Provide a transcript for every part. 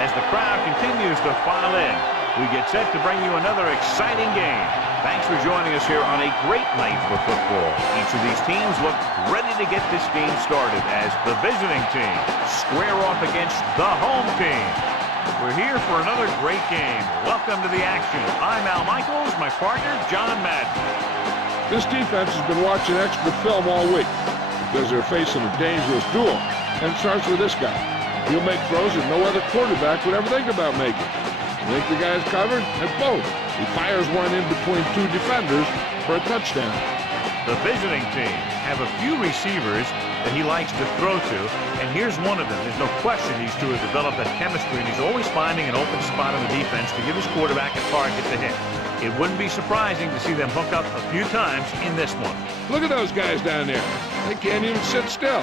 As the crowd continues to file in, we get set to bring you another exciting game. Thanks for joining us here on a great night for football. Each of these teams look ready to get this game started as the visiting team square off against the home team. We're here for another great game. Welcome to the action. I'm Al Michaels, my partner, John Madden. This defense has been watching extra film all week because they're facing a dangerous duel. And it starts with this guy. He'll make throws that no other quarterback would ever think about making. Think the guy's covered? At both. He fires one in between two defenders for a touchdown. The visiting team have a few receivers that he likes to throw to, and here's one of them. There's no question these two have developed that chemistry, and he's always finding an open spot on the defense to give his quarterback a target to hit. It wouldn't be surprising to see them hook up a few times in this one. Look at those guys down there. They can't even sit still.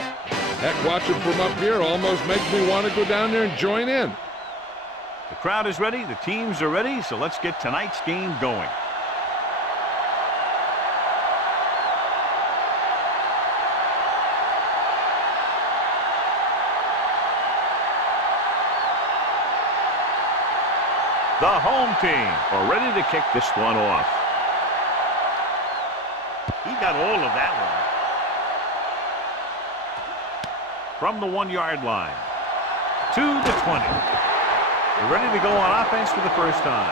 Heck, watching from up here almost makes me want to go down there and join in. The crowd is ready, the teams are ready, so let's get tonight's game going. The home team are ready to kick this one off. He got all of that one. From the 1-yard line to the 20. They're ready to go on offense for the first time.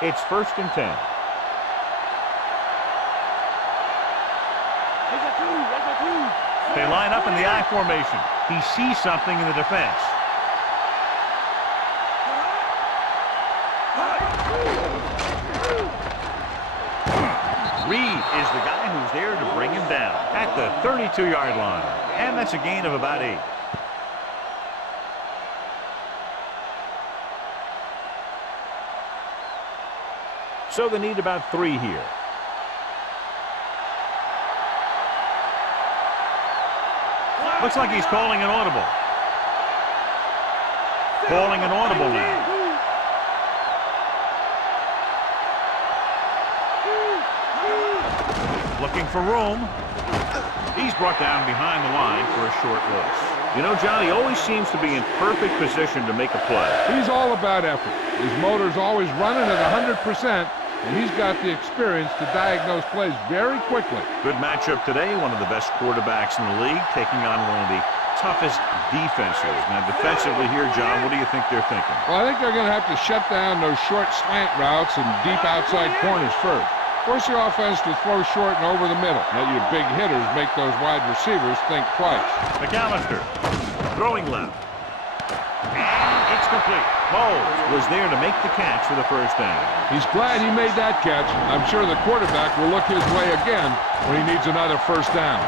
It's 1st and 10. They line up in the I formation. He sees something in the defense. Reed is the guy who's there to bring him down at the 32-yard line. And that's a gain of about 8. So they need about 3 here. Looks like he's calling an audible. Calling an audible now. Looking for room. He's brought down behind the line for a short loss. You know, John, he always seems to be in perfect position to make a play. He's all about effort. His motor's always running at 100%, and he's got the experience to diagnose plays very quickly. Good matchup today. One of the best quarterbacks in the league taking on one of the toughest defenses. Now, defensively here, John, what do you think they're thinking? Well, I think they're going to have to shut down those short slant routes and deep outside corners first. Force the offense to throw short and over the middle. Let your big hitters make those wide receivers think twice. McAllister throwing left. And it's complete. Bowles was there to make the catch for the first down. He's glad he made that catch. I'm sure the quarterback will look his way again when he needs another first down.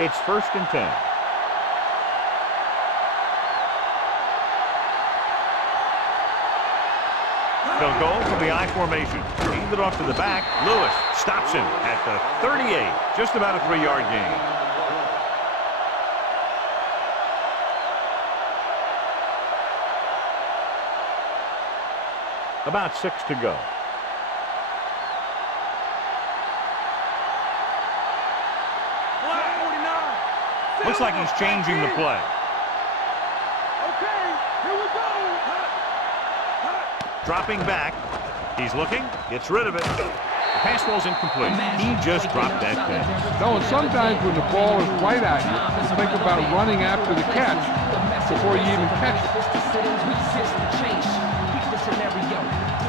It's 1st and 10. They'll go from the I formation. Hand it off to the back. Lewis stops him at the 38. Just about a 3-yard gain. About 6 to go. Looks like he's changing the play. Dropping back. He's looking. Gets rid of it. The pass ball's incomplete. He just dropped that pass. No, and sometimes when the ball is right at you, you think about running after the catch before you even catch it.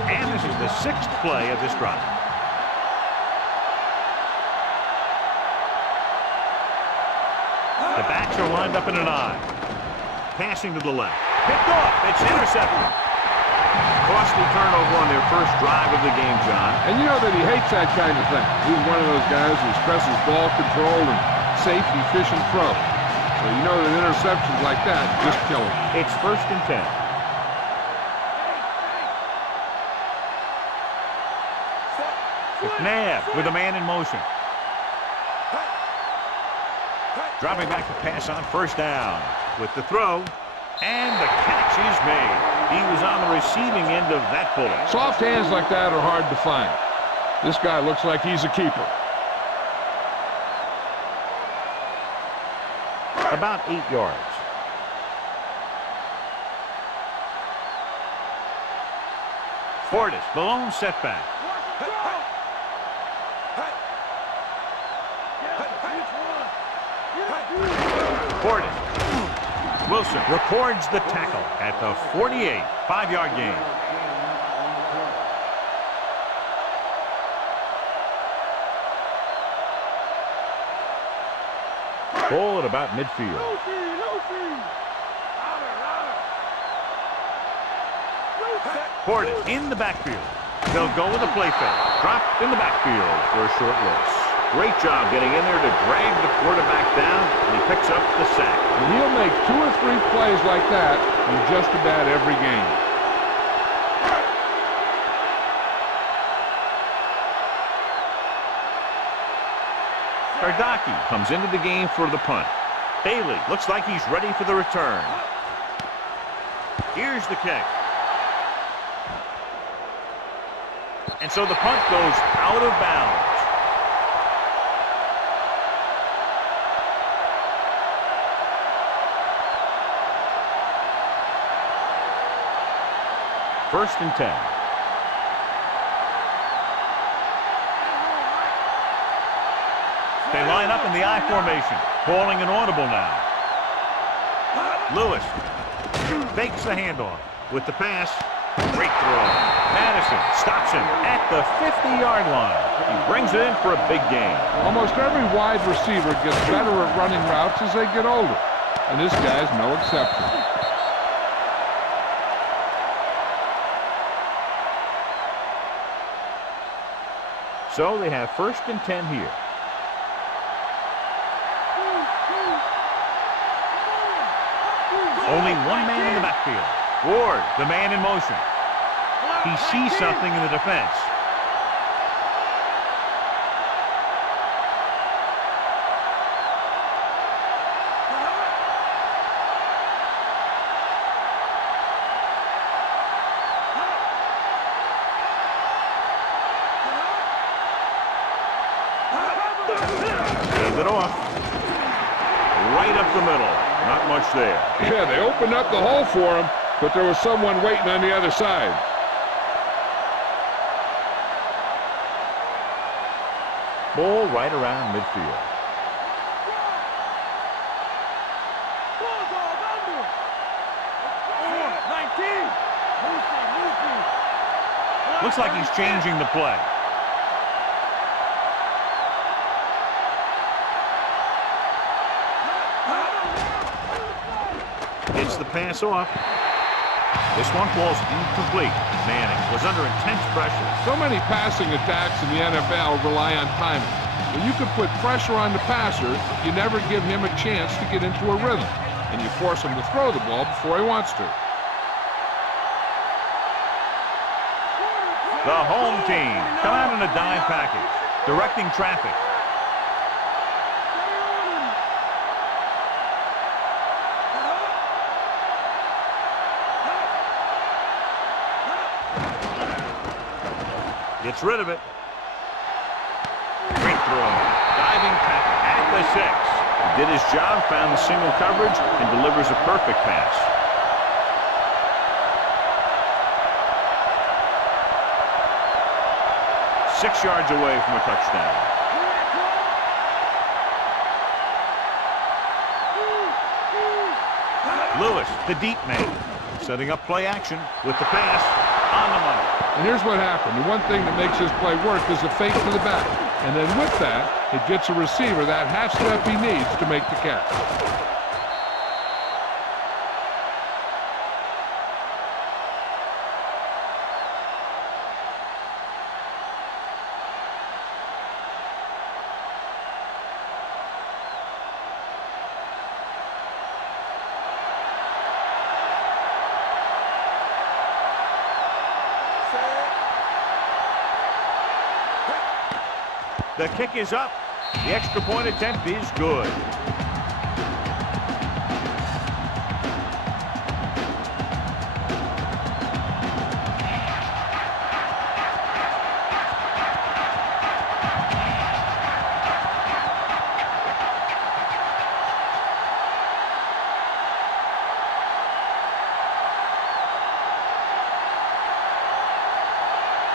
And this is the 6th play of this drive. The backs are lined up in an I. Passing to the left. Picked off. It's intercepted. Costly turnover on their first drive of the game, John. And you know that he hates that kind of thing. He's one of those guys who stresses ball control and safe, efficient throw. So you know that interceptions like that just kill him. It's 1st and 10. McNabb with a man in motion. Dropping back to pass on 1st down with the throw. And the catch is made. He was on the receiving end of that bullet. Soft hands like that are hard to find. This guy looks like he's a keeper. About 8 yards. Fortis, the lone setback. Fortis. Wilson records the tackle at the 48. 5-yard gain. Ball at about midfield. Fortis in the backfield. They'll go with a play fake. Dropped in the backfield for a short loss. Great job getting in there to drag the quarterback down, and he picks up the sack. And he'll make 2 or 3 plays like that in just about every game. Ardaki comes into the game for the punt. Bailey looks like he's ready for the return. Here's the kick. And so the punt goes out of bounds. First and 10. They line up in the I formation, calling an audible now. Lewis fakes the handoff with the pass. Great throw. Madison stops him at the 50-yard line. He brings it in for a big gain. Almost every wide receiver gets better at running routes as they get older, and this guy's no exception. So they have first and 10 here. Only one man in the backfield. Ward, the man in motion. He sees something in the defense. Sends it off. Right up the middle. Not much there. Yeah, they opened up the hole for him, but there was someone waiting on the other side. Ball right around midfield. Looks like he's changing the play. Gets the pass off. This one falls incomplete. Manning was under intense pressure. So many passing attacks in the NFL rely on timing. When you can put pressure on the passer, you never give him a chance to get into a rhythm, and you force him to throw the ball before he wants to. The home team come out in a dime package, directing traffic. Gets rid of it. Great throw. Diving tackle at the 6. He did his job, found the single coverage, and delivers a perfect pass. Six yards away from a touchdown. Lewis, the deep man, setting up play action with the pass on the money. And here's what happened. The one thing that makes this play work is the fake to the back. And then with that, it gets a receiver that half step he needs to make the catch. The kick is up. The extra point attempt is good.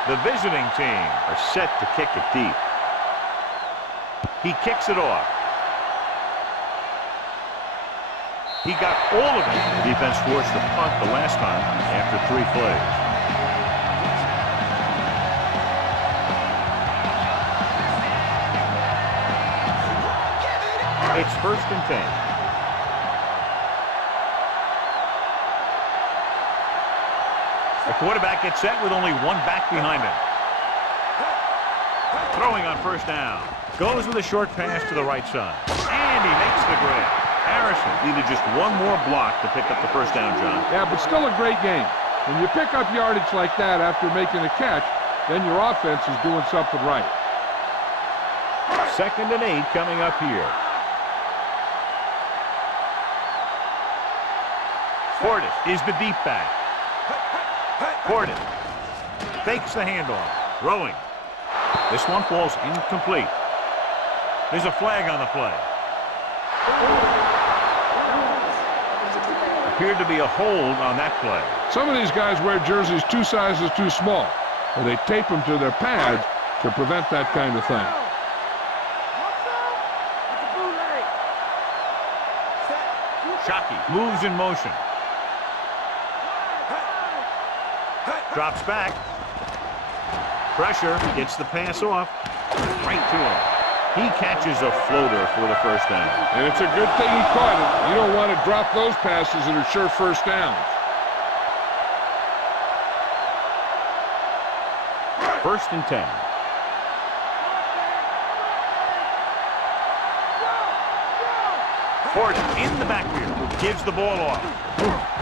The visiting team are set to kick it deep. He kicks it off. He got all of it. The defense forced the punt the last time after 3 plays. It's 1st and 10. The quarterback gets set with only one back behind him. Throwing on 1st down. Goes with a short pass to the right side. And he makes the grab. Harrison needed just one more block to pick up the 1st down, John. Yeah, but still a great game. When you pick up yardage like that after making a catch, then your offense is doing something right. 2nd and 8 coming up here. Portis is the deep back. Portis fakes the handoff. Throwing. This one falls incomplete. There's a flag on the play. Appeared to be a hold on that play. Some of these guys wear jerseys 2 sizes too small, or they tape them to their pads to prevent that kind of thing. Shockey moves in motion. Drops back. Pressure, gets the pass off. Right to him. He catches a floater for the 1st down. And it's a good thing he caught it. You don't want to drop those passes that are sure 1st downs. 1st and 10. Portis in the backfield. Gives the ball off.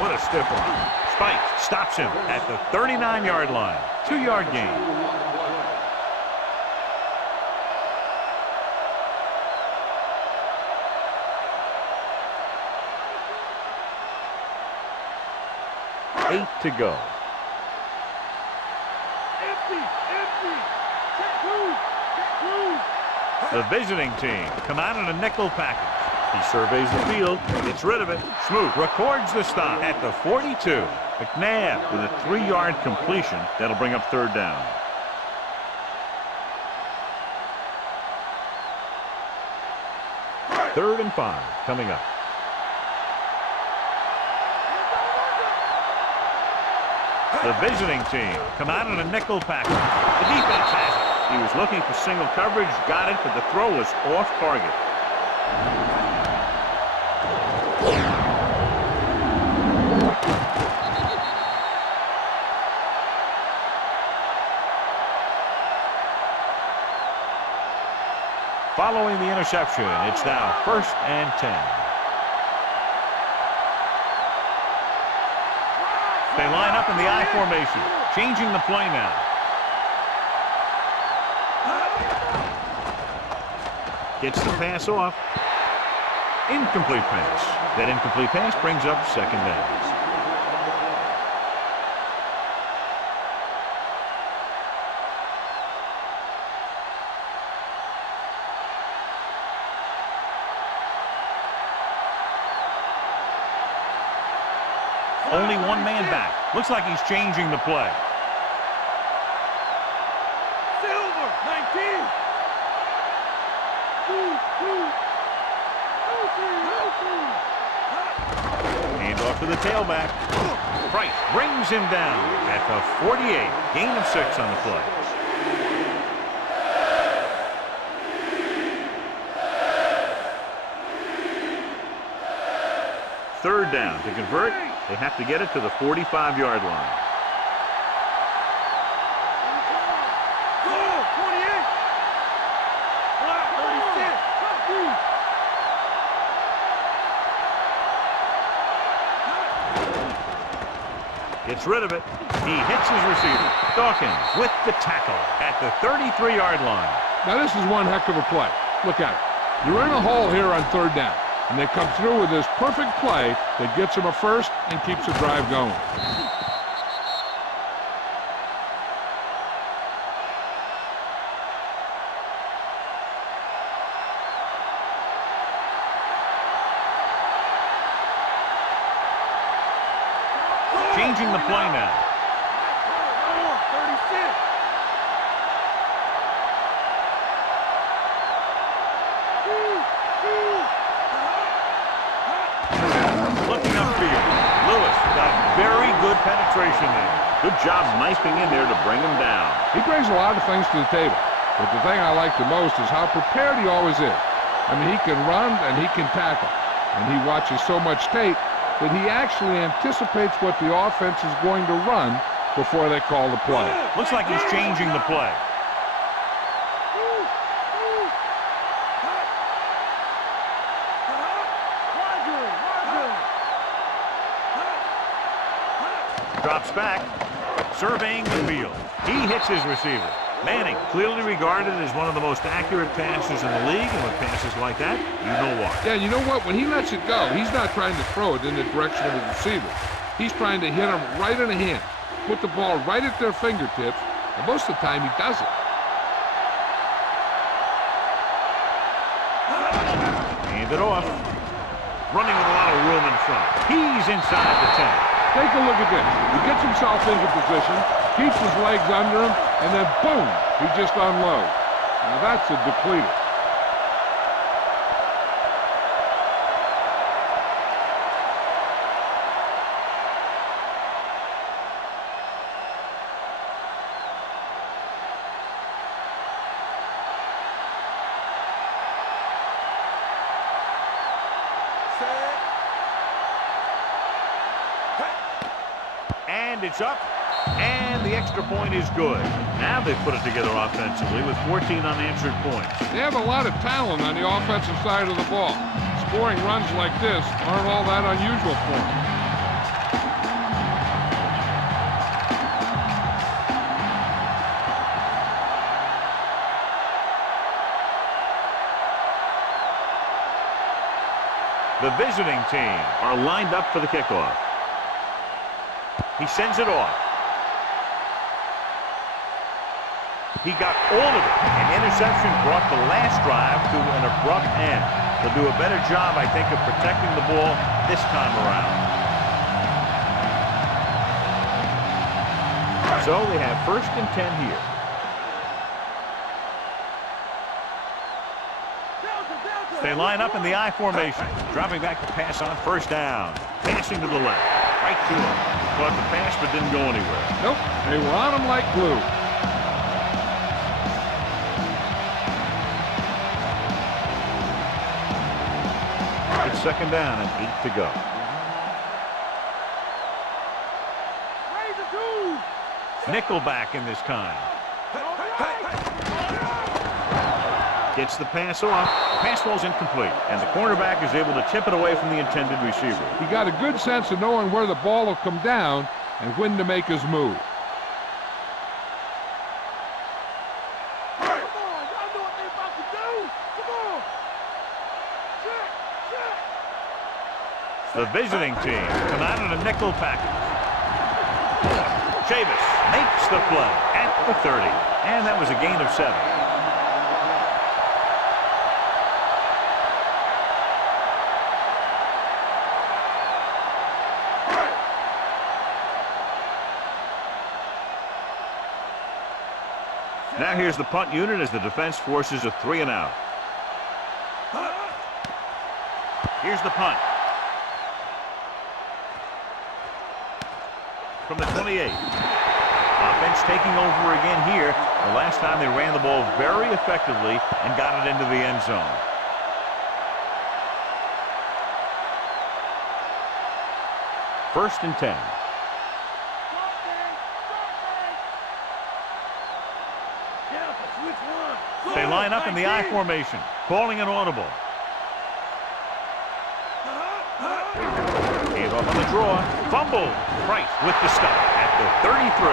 What a stiff one. Spikes stops him at the 39-yard line. 2-yard gain. Eight to go. The visiting team come out in a nickel package. He surveys the field, gets rid of it. Smoot records the stop at the 42. McNabb with a 3-yard completion. That'll bring up 3rd down. Third and 5 coming up. The visiting team come out in a nickel package. The defense has it. He was looking for single coverage, got it, but the throw was off target. Following the interception, it's now 1st and 10. They line up in the I formation, changing the play now. Gets the pass off. Incomplete pass. That incomplete pass brings up 2nd down. Only one man back. Looks like he's changing the play. Silver, 19. Hand off to the tailback. Price brings him down at the 48. Gain of 6 on the play. Third down. To convert, they have to get it to the 45-yard line. Gets rid of it. He hits his receiver. Dawkins with the tackle at the 33-yard line. Now this is one heck of a play. Look at it. You're in a hole here on 3rd down, and they come through with this perfect play that gets them a 1st and keeps the drive going. Changing the play now. looking upfield. Lewis got very good penetration there. Good job knifing in there to bring him down. He brings a lot of things to the table, but the thing I like the most is how prepared he always is. I mean, he can run and he can tackle, and he watches so much tape that he actually anticipates what the offense is going to run before they call the play. Looks like he's changing the play. Drops back, surveying the field. He hits his receiver. Manning, clearly regarded as one of the most accurate passers in the league, and with passes like that, you know why. Yeah, you know what? When he lets it go, he's not trying to throw it in the direction of his receiver. He's trying to hit them right in the hand, put the ball right at their fingertips, and most of the time he does it. Hand it off. Running with a lot of room in front. He's inside the 10. Take a look at this. He gets himself into position, keeps his legs under him, and then boom, he just unloads. Now that's a depleter. And it's up, and the extra point is good. Now they've put it together offensively with 14 unanswered points. They have a lot of talent on the offensive side of the ball. Scoring runs like this aren't all that unusual for them. The visiting team are lined up for the kickoff. He sends it off. He got all of it. An interception brought the last drive to an abrupt end. They'll do a better job, I think, of protecting the ball this time around. So they have 1st and 10 here. They line up in the I formation. Dropping back to pass on 1st down. Passing to the left. Right to him. Caught the pass but didn't go anywhere. Nope. They were on him like glue. It's 2nd down and 8 to go. Nickelback in this kind. Gets the pass off. Pass ball's incomplete, and the cornerback is able to tip it away from the intended receiver. He got a good sense of knowing where the ball will come down and when to make his move. The visiting team come out in a nickel package. Chavis makes the play at the 30, and that was a gain of 7. Now here's the punt unit as the defense forces a 3 and out. Here's the punt. From the 28. Offense taking over again here. The last time they ran the ball very effectively and got it into the end zone. First and 10. They line up in the I formation, calling an audible. Hand off on the draw. Fumble. Price with the stop at the 33.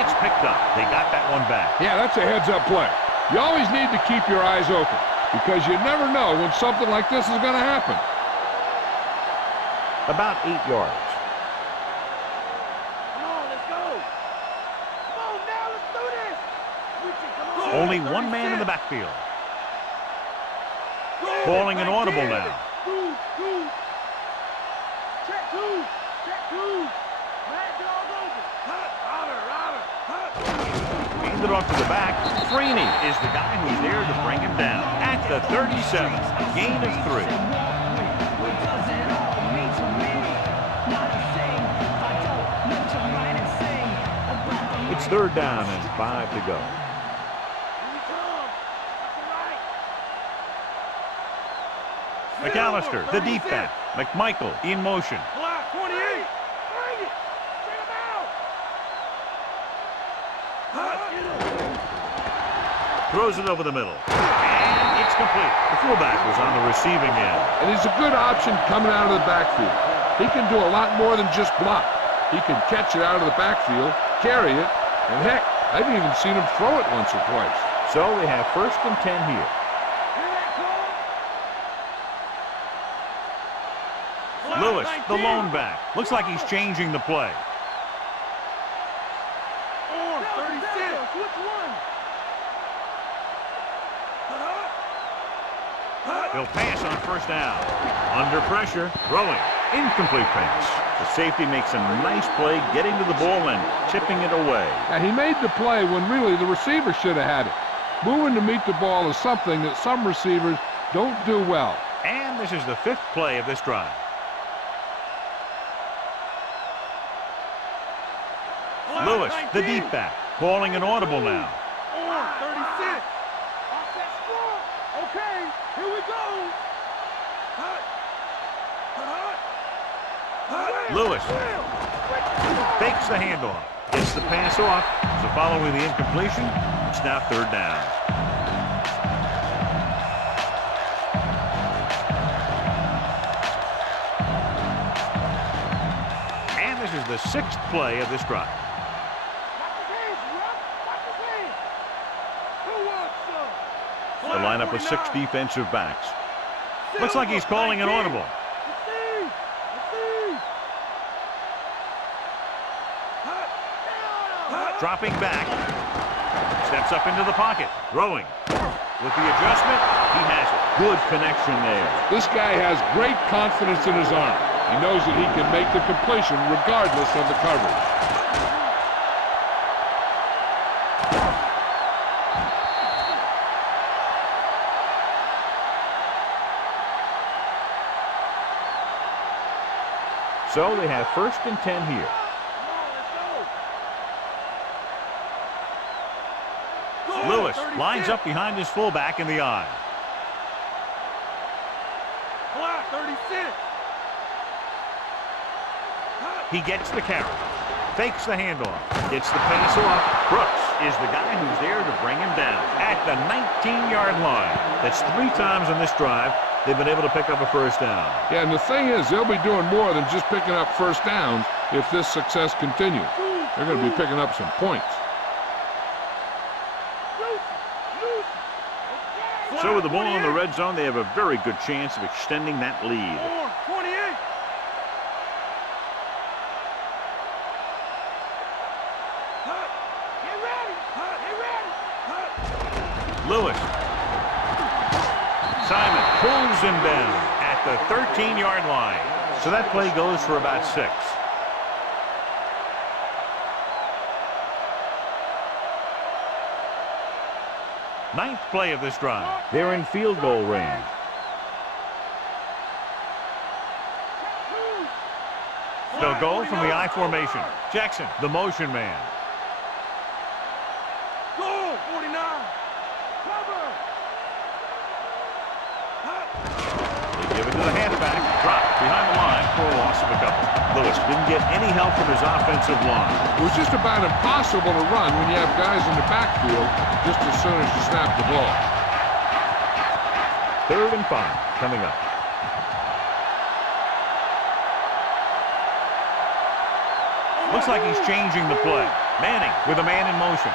It's picked up. They got that one back. Yeah, that's a heads-up play. You always need to keep your eyes open because you never know when something like this is going to happen. About 8 yards. Only one man in the backfield. Calling an audible now. Hand it off to the back. Freeney is the guy who's there to bring him down. At the 37, gain of 3. 3rd down and 5 to go. McAllister, the deep back. McMichael in motion. Block 28. Bring it. Bring him out. Throws it over the middle. And it's complete. The fullback was on the receiving end. And he's a good option coming out of the backfield. He can do a lot more than just block. He can catch it out of the backfield, carry it, and heck, I've even seen him throw it once or twice. So they have 1st and 10 here. Lewis, the lone back. Looks like he's changing the play. 36. Which one? He'll pass on 1st down. Under pressure, throwing. Incomplete pass. The safety makes a nice play getting to the ball and tipping it away. Now, he made the play when really the receiver should have had it. Moving to meet the ball is something that some receivers don't do well. And this is the 5th play of this drive. Lewis, the deep back, calling an audible now. 36. Offset score. Okay, here we go. Lewis fakes the handoff, gets the pass off. So following the incompletion, it's now 3rd down. And this is the 6th play of this drive. The lineup with 6 defensive backs. Looks like he's calling an audible. Dropping back. Steps up into the pocket. Throwing. With the adjustment, he has good connection there. This guy has great confidence in his arm. He knows that he can make the completion regardless of the coverage. So they have 1st and 10 here. Lewis lines up behind his fullback in the eye. Block 36. He gets the carry. Fakes the handoff. Gets the pass off. Brooks is the guy who's there to bring him down at the 19-yard line. That's 3 times on this drive they've been able to pick up a 1st down. Yeah, and the thing is, they'll be doing more than just picking up 1st downs if this success continues. They're going to be picking up some points. So with the ball in the red zone, they have a very good chance of extending that lead. 28. Lewis. Simon pulls him down at the 13-yard line. So that play goes for about 6. Ninth play of this drive. They're in field goal range. They'll go from the I formation. Jackson, the motion man. Go, 49. Cover. They give it to the halfback. Drop behind the line for a loss of a couple. Lewis didn't get any help from his offensive line. It was just about impossible to run when you have guys in the backfield just as soon as you snap the ball. 3rd and 5 coming up. Looks like he's changing the play. Manning with a man in motion.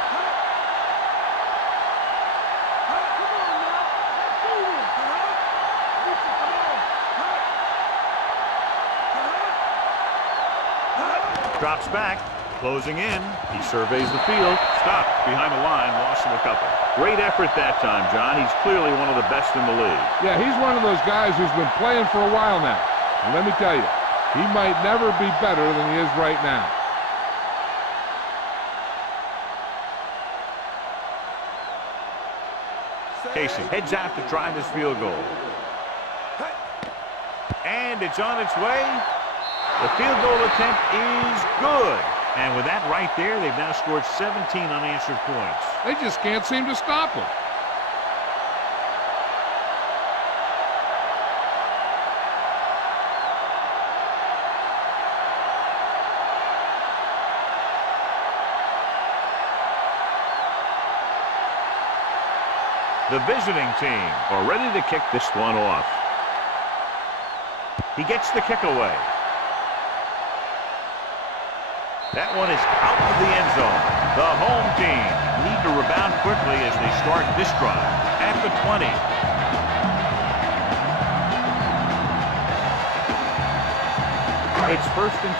Drops back, closing in. He surveys the field. Stopped behind the line, loss of a couple. Great effort that time, John. He's clearly one of the best in the league. Yeah, he's one of those guys who's been playing for a while now. And let me tell you, he might never be better than he is right now. Casey heads out to try this field goal. And it's on its way. The field goal attempt is good. And with that right there, they've now scored 17 unanswered points. They just can't seem to stop them. The visiting team are ready to kick this one off. He gets the kick away. That one is out of the end zone. The home team need to rebound quickly as they start this drive at the 20. It's 1st and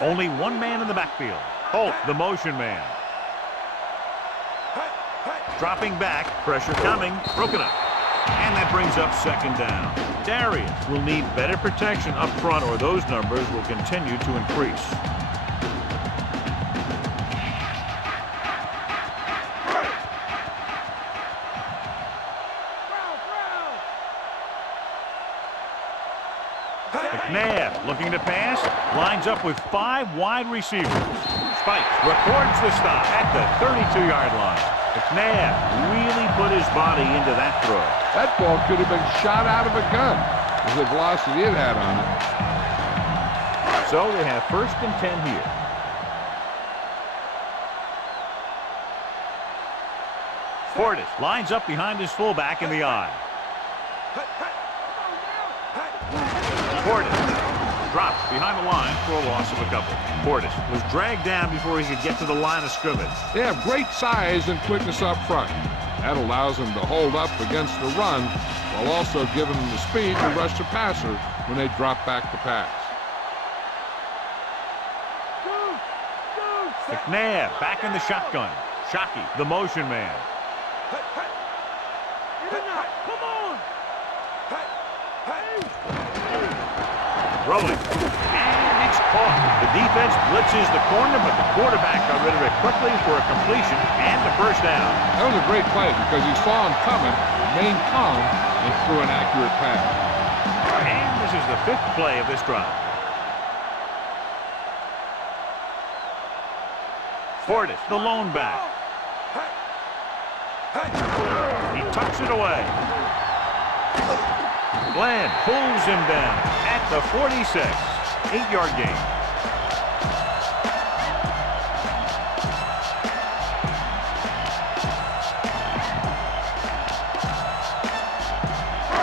10. Only one man in the backfield. Holt, the motion man. Dropping back, pressure coming, broken up. And that brings up 2nd down. Darius will need better protection up front or those numbers will continue to increase. McNabb looking to pass, lines up with 5 wide receivers. Spikes records the stop at the 32-yard line. McNabb really put his body into that throw. That ball could have been shot out of a gun with the velocity it had on it. So they have 1st and 10 here. Portis lines up behind his fullback in the eye. Portis drops behind the line for a loss of a couple. Portis was dragged down before he could get to the line of scrimmage. They have great size and quickness up front. That allows them to hold up against the run while also giving them the speed to rush the passer when they drop back to pass. McNabb back in the shotgun. Shockey, the motion man. Rolling. And it's caught. The defense blitzes the corner, but the quarterback got rid of it quickly for a completion and the 1st down. That was a great play because he saw him coming, remained calm, and threw an accurate pass. And this is the 5th play of this drive. Portis, the lone back. He tucks it away. Glenn pulls him down at the 46. 8-yard gain.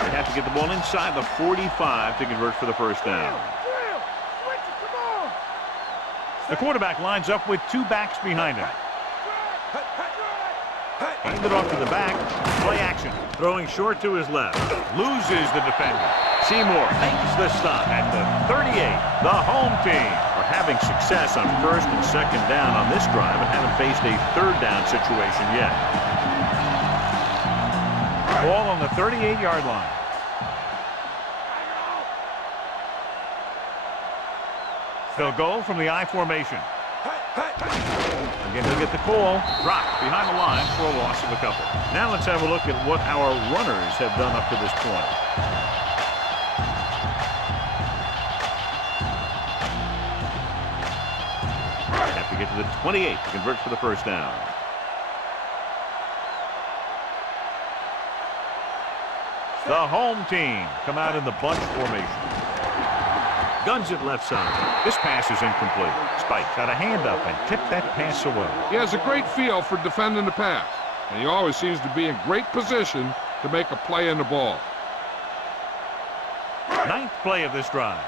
They have to get the ball inside the 45 to convert for the 1st down. The quarterback lines up with 2 backs behind him. Hand it off to the back. Play action. Throwing short to his left. Loses the defender. Seymour makes the stop at the 38. The home team are having success on 1st and 2nd down on this drive and haven't faced a 3rd down situation yet. Ball on the 38-yard line. They'll go from the I formation. Again, they'll get the call. Dropped behind the line for a loss of a couple. Now let's have a look at what our runners have done up to this point. Have to get to the 28 to convert for the 1st down. The home team come out in the bunch formation. Guns at left side. This pass is incomplete. Spike got a hand up and tipped that pass away. He has a great feel for defending the pass, and he always seems to be in great position to make a play in the ball. 9th play of this drive.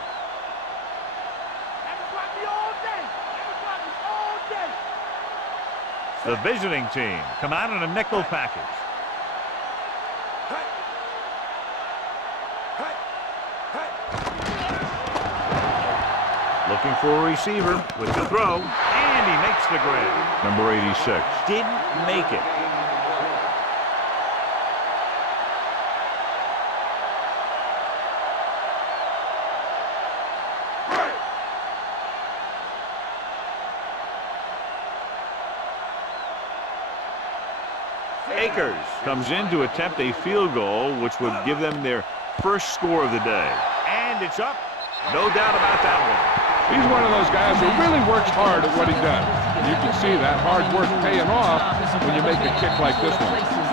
The visiting team come out in a nickel package. Looking for a receiver with the throw, and he makes the grab. Number 86 didn't make it. Akers comes in to attempt a field goal, which would give them their first score of the day. And it's up. No doubt about that one. He's one of those guys who really works hard at what he does. You can see that hard work paying off when you make a kick like this one.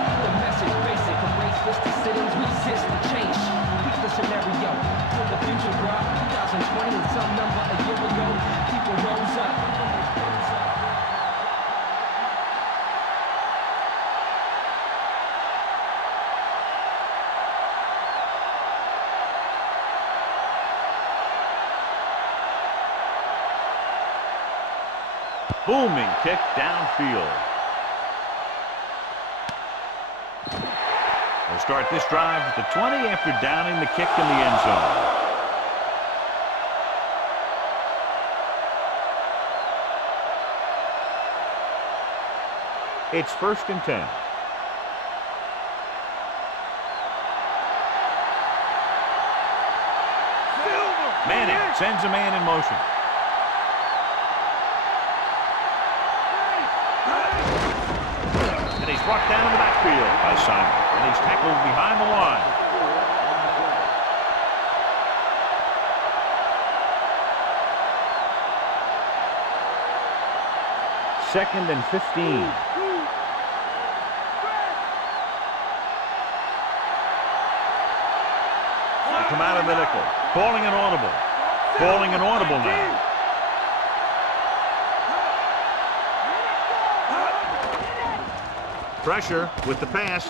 Booming kick downfield. They'll start this drive at the 20 after downing the kick in the end zone. It's 1st and 10. Manning sends a man in motion. And he's brought down in the backfield by Simon. And he's tackled behind the line. Second and 15. Come out of the nickel. Calling an audible. Calling an audible now. Pressure with the pass.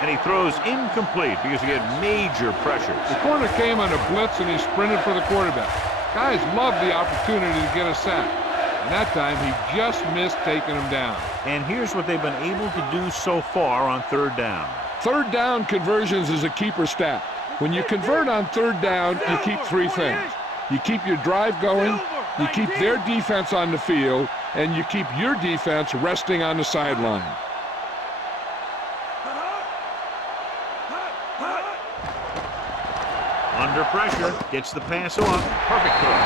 And he throws incomplete because he had major pressure. The corner came on a blitz and he sprinted for the quarterback. Guys love the opportunity to get a sack. And that time he just missed taking him down. And here's what they've been able to do so far on 3rd down. 3rd down conversions is a keeper stat. When you convert on 3rd down, you keep 3 things. You keep your drive going, you keep their defense on the field, and you keep your defense resting on the sideline. Under pressure, gets the pass off. Perfect throw.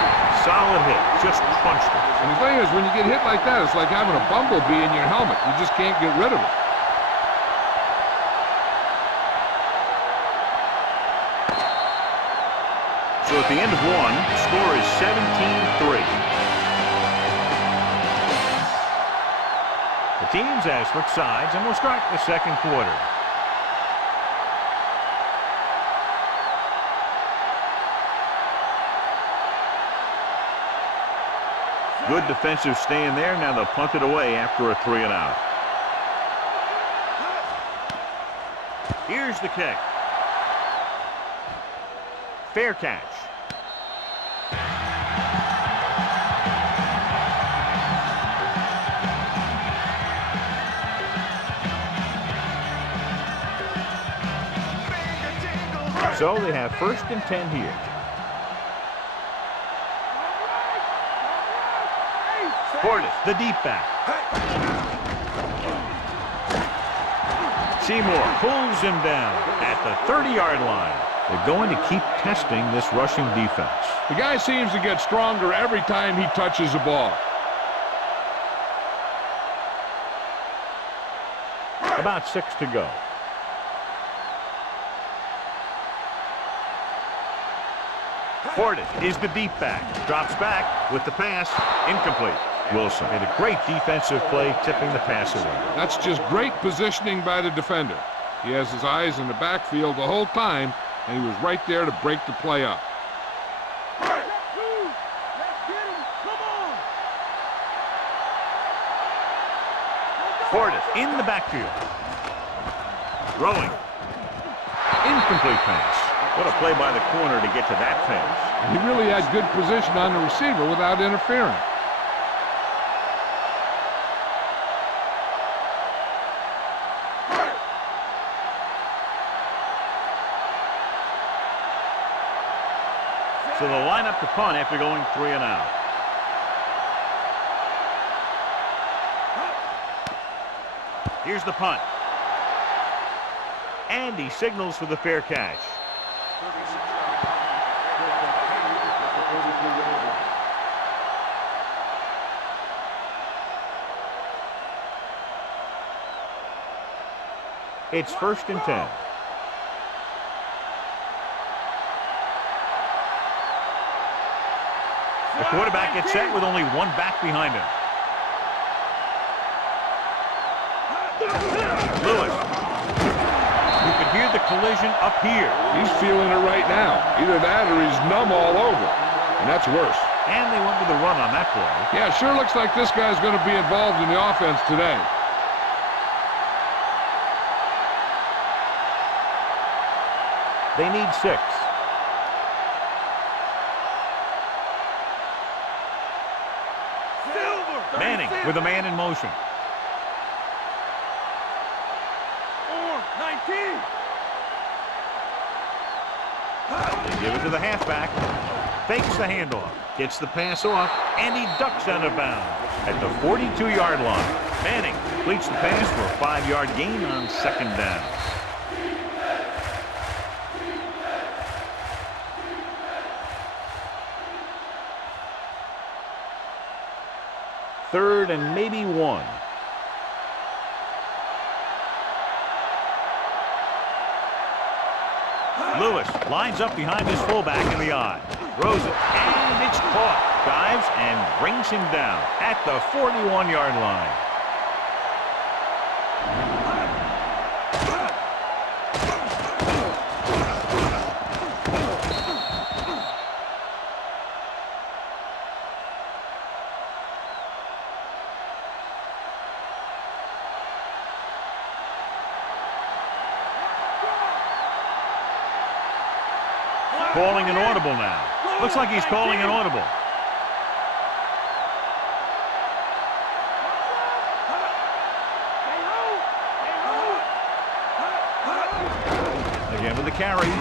Solid hit. Just crunched it. And the thing is, when you get hit like that, it's like having a bumblebee in your helmet. You just can't get rid of it. So at the end of one, the score is 17-3. The teams have switched sides, and we'll start the 2nd quarter. Good defensive stand there. Now they'll punt it away after a 3 and out. Here's the kick. Fair catch. So they have 1st and 10 here. Portis, the deep back. Seymour pulls him down at the 30-yard line. They're going to keep testing this rushing defense. The guy seems to get stronger every time he touches the ball. About 6 to go. Portis is the deep back. Drops back with the pass. Incomplete. Wilson made a great defensive play, tipping the pass away. That's just great positioning by the defender. He has his eyes in the backfield the whole time, and he was right there to break the play up. Portis in the backfield. Throwing. Incomplete pass. What a play by the corner to get to that pass. He really had good position on the receiver without interfering. So they'll line up to punt after going 3 and out. Here's the punt. And he signals for the fair catch. It's 1st and 10. The quarterback gets set with only one back behind him. Lewis. You can hear the collision up here. He's feeling it right now. Either that or he's numb all over. And that's worse. And they went with a run on that play. Yeah, sure looks like this guy's going to be involved in the offense today. They need 6. Manning with a man in motion. 19. They give it to the halfback. Fakes the handoff. Gets the pass off. And he ducks out of bounds at the 42-yard line. Manning completes the pass for a 5-yard gain on 2nd down. Third and maybe 1. Lewis lines up behind his fullback in the I. Throws it, and it's caught. Dives and brings him down at the 41-yard line. Calling an audible now. Looks like he's calling an audible. Again with the carry.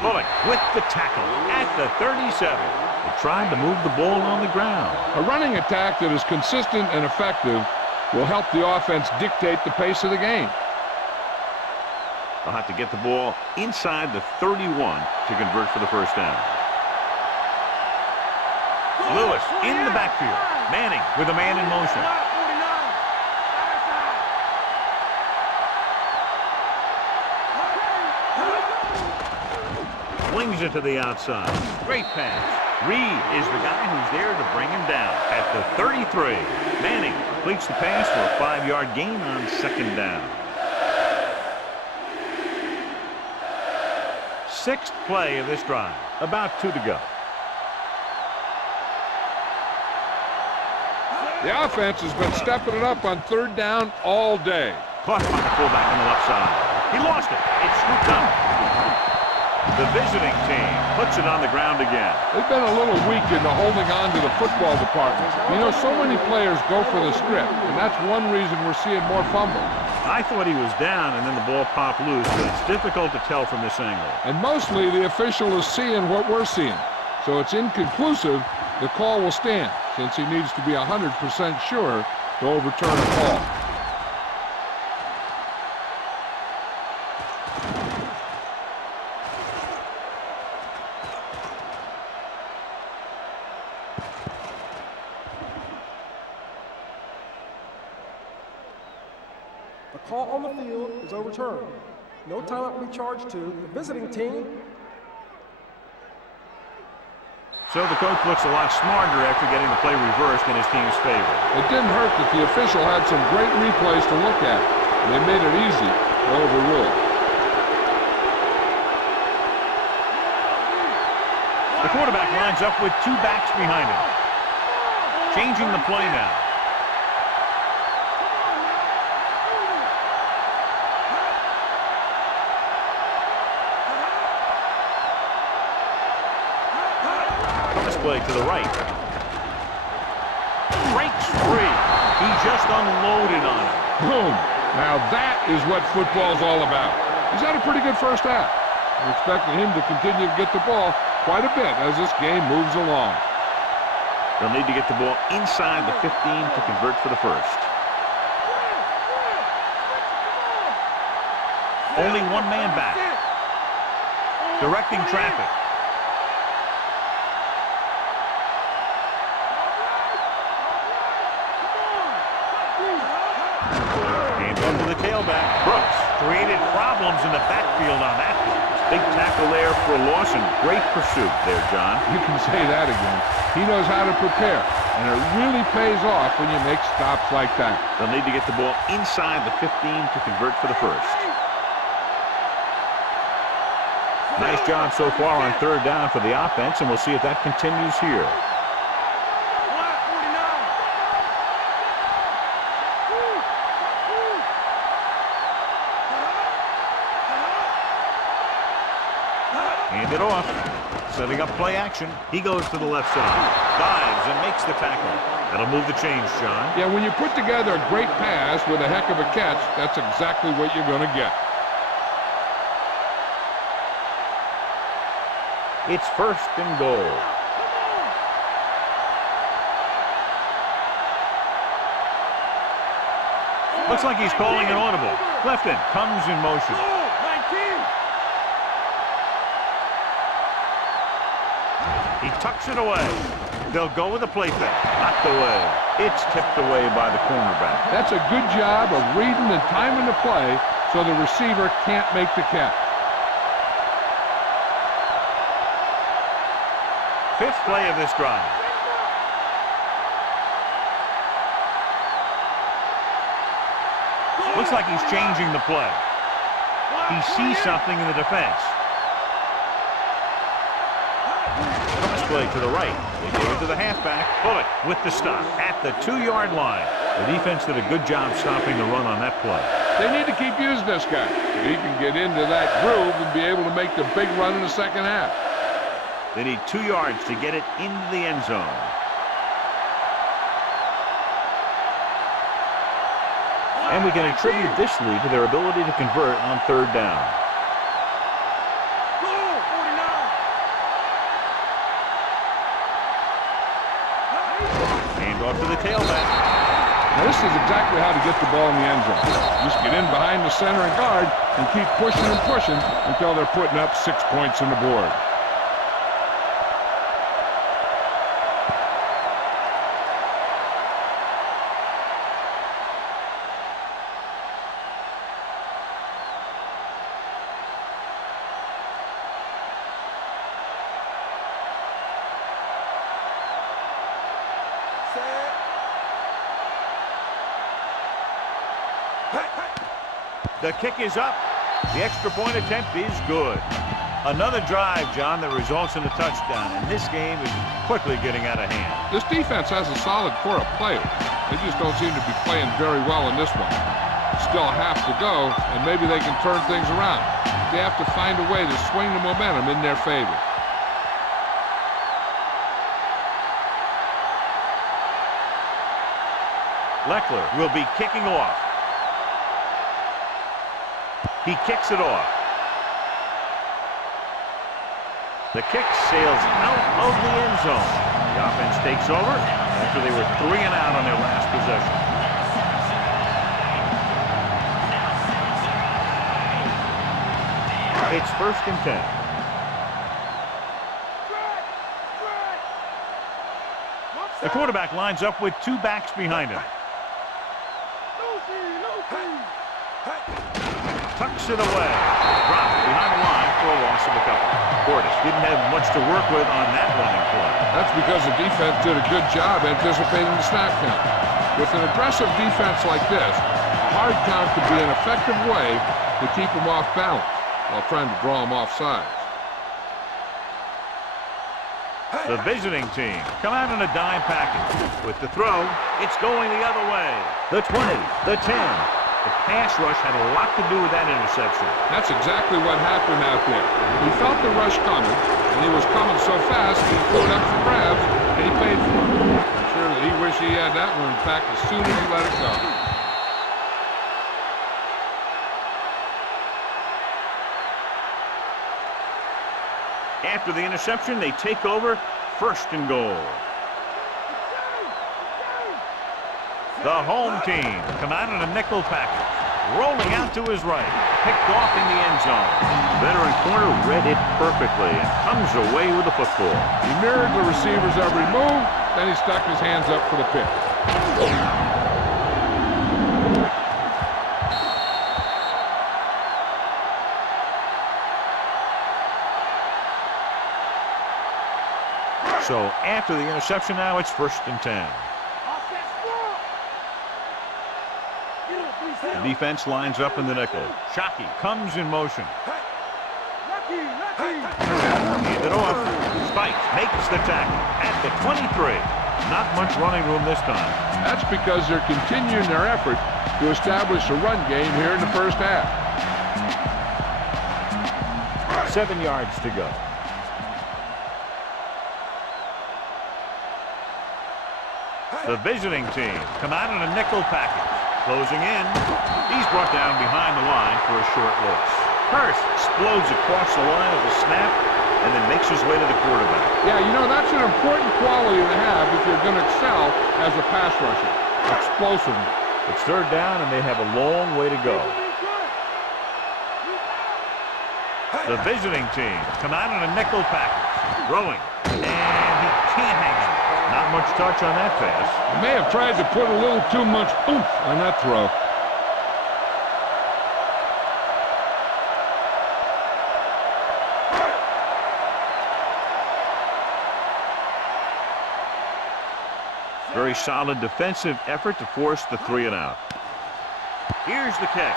Bullock with the tackle at the 37. They tried to move the ball on the ground. A running attack that is consistent and effective will help the offense dictate the pace of the game. They'll have to get the ball inside the 31 to convert for the first down. Lewis in the backfield. Manning with a man in motion. Flings it to the outside. Great pass. Reed is the guy who's there to bring him down at the 33. Manning completes the pass for a 5-yard gain on 2nd down. 6th play of this drive. About 2 to go. The offense has been stepping it up on 3rd down all day. Caught by the fullback on the left side. He lost it. It's scooped up. The visiting team puts it on the ground again. They've been a little weak in the holding on to the football department. You know, so many players go for the script, and that's one reason we're seeing more fumbles. I thought he was down, and then the ball popped loose, but it's difficult to tell from this angle. And mostly the official is seeing what we're seeing. So it's inconclusive. The call will stand, since he needs to be 100% sure to overturn a call. The call on the field is overturned. No timeout will be charged to the visiting team. So the coach looks a lot smarter after getting the play reversed in his team's favor. It didn't hurt that the official had some great replays to look at. They made it easy to overrule. The quarterback lines up with 2 backs behind him. Changing the play now. Play to the right. Breaks free. He just unloaded on it. Boom. Now that is what football's all about. He's had a pretty good first half. I'm expecting him to continue to get the ball quite a bit as this game moves along. They'll need to get the ball inside the 15 to convert for the first. Only one man back. Directing traffic. Tailback. Brooks created problems in the backfield on that play. Big tackle there for a loss and great pursuit there, John. You can say that again. He knows how to prepare, and it really pays off when you make stops like that. They'll need to get the ball inside the 15 to convert for the first. Nice job so far on third down for the offense, and we'll see if that continues here. Hand it off. Setting up play action. He goes to the left side. Dives and makes the tackle. That'll move the chains, John. Yeah, when you put together a great pass with a heck of a catch, that's exactly what you're going to get. It's first and goal. Looks like he's calling an audible. Clifton comes in motion. He tucks it away. They'll go with a play fake. Knocked away. It's tipped away by the cornerback. That's a good job of reading and timing the play so the receiver can't make the catch. Fifth play of this drive. Looks like he's changing the play. He sees something in the defense. Cross play to the right. They give it to the halfback. Bullock with the stop at the 2-yard line. The defense did a good job stopping the run on that play. They need to keep using this guy so he can get into that groove and be able to make the big run in the second half. They need 2 yards to get it into the end zone. And we can attribute this lead to their ability to convert on third down. Hand off to the tailback. Now this is exactly how to get the ball in the end zone. Just get in behind the center and guard and keep pushing and pushing until they're putting up 6 points on the board. The kick is up. The extra point attempt is good. Another drive, John, that results in a touchdown. And this game is quickly getting out of hand. This defense has a solid core of players. They just don't seem to be playing very well in this one. Still half to go, and maybe they can turn things around. They have to find a way to swing the momentum in their favor. Leckler will be kicking off. He kicks it off. The kick sails out of the end zone. The offense takes over after they were 3 and out on their last possession. It's first and 10. The quarterback lines up with 2 backs behind him. Tucks it away. Dropped behind the line for a loss of a couple. Portis didn't have much to work with on that running play. That's because the defense did a good job anticipating the snap count. With an aggressive defense like this, a hard count could be an effective way to keep them off balance while trying to draw them off sides. The visiting team come out in a dime package. With the throw, it's going the other way. The 20, the 10. The pass rush had a lot to do with that interception. That's exactly what happened out there. He felt the rush coming, and he was coming so fast he threw it up for grabs, and he paid for it. I'm sure that he wished he had that one back as soon as he let it go. After the interception, they take over first and goal. The home team come out in a nickel package. Rolling out to his right. Picked off in the end zone. Veteran corner read it perfectly and comes away with the football. He mirrored the receiver's every move, then he stuck his hands up for the pick. So after the interception now, it's 1st and 10. The defense lines up in the nickel. Shockey comes in motion. Hand it off. Spikes makes the tackle at the 23. Not much running room this time. That's because they're continuing their effort to establish a run game here in the first half. 7 yards to go. The visiting team come out in a nickel package. Closing in. He's brought down behind the line for a short loss. Hurst explodes across the line of the snap and then makes his way to the quarterback. Yeah, you know, that's an important quality to have if you're going to excel as a pass rusher. Explosiveness. It's 3rd down and they have a long way to go. The visiting team come out in a nickel package. Throwing. And he can't hang on. Not much touch on that pass. He may have tried to put a little too much oomph on that throw. Very solid defensive effort to force the 3 and out. Here's the kick.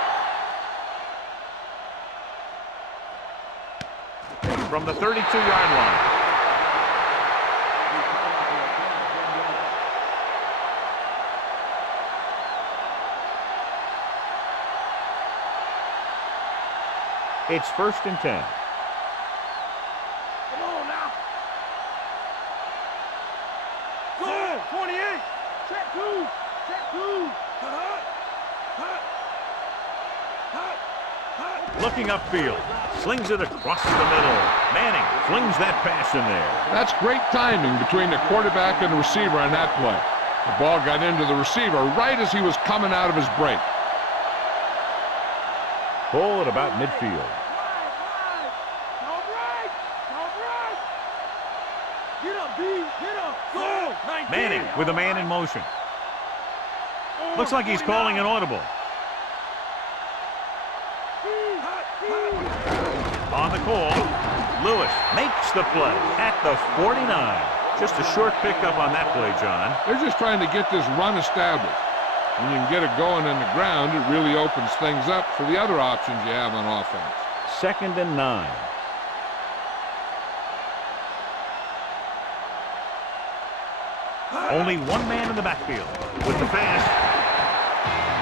From the 32-yard line. It's 1st and 10. Come on now. Go, 28. Check 2. Check 2. Looking upfield. Slings it across the middle. Manning flings that pass in there. That's great timing between the quarterback and the receiver on that play. The ball got into the receiver right as he was coming out of his break. Ball at about midfield. Get up, D. Get up. Go. 19. Manning with a man in motion. Looks like he's calling an audible. On the call, Lewis makes the play at the 49. Just a short pickup on that play, John. They're just trying to get this run established. When you can get it going in the ground, it really opens things up for the other options you have on offense. 2nd and 9. Only one man in the backfield with the pass.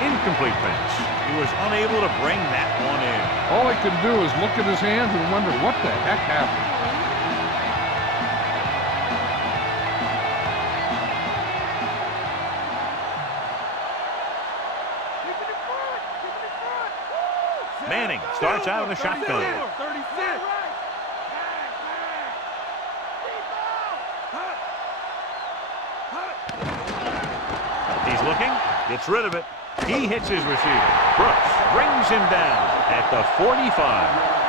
Incomplete pass. He was unable to bring that one in. All he can do is look at his hands and wonder what the heck happened. Manning starts out of the shotgun. 36. He's looking, gets rid of it. He hits his receiver. Brooks brings him down at the 45.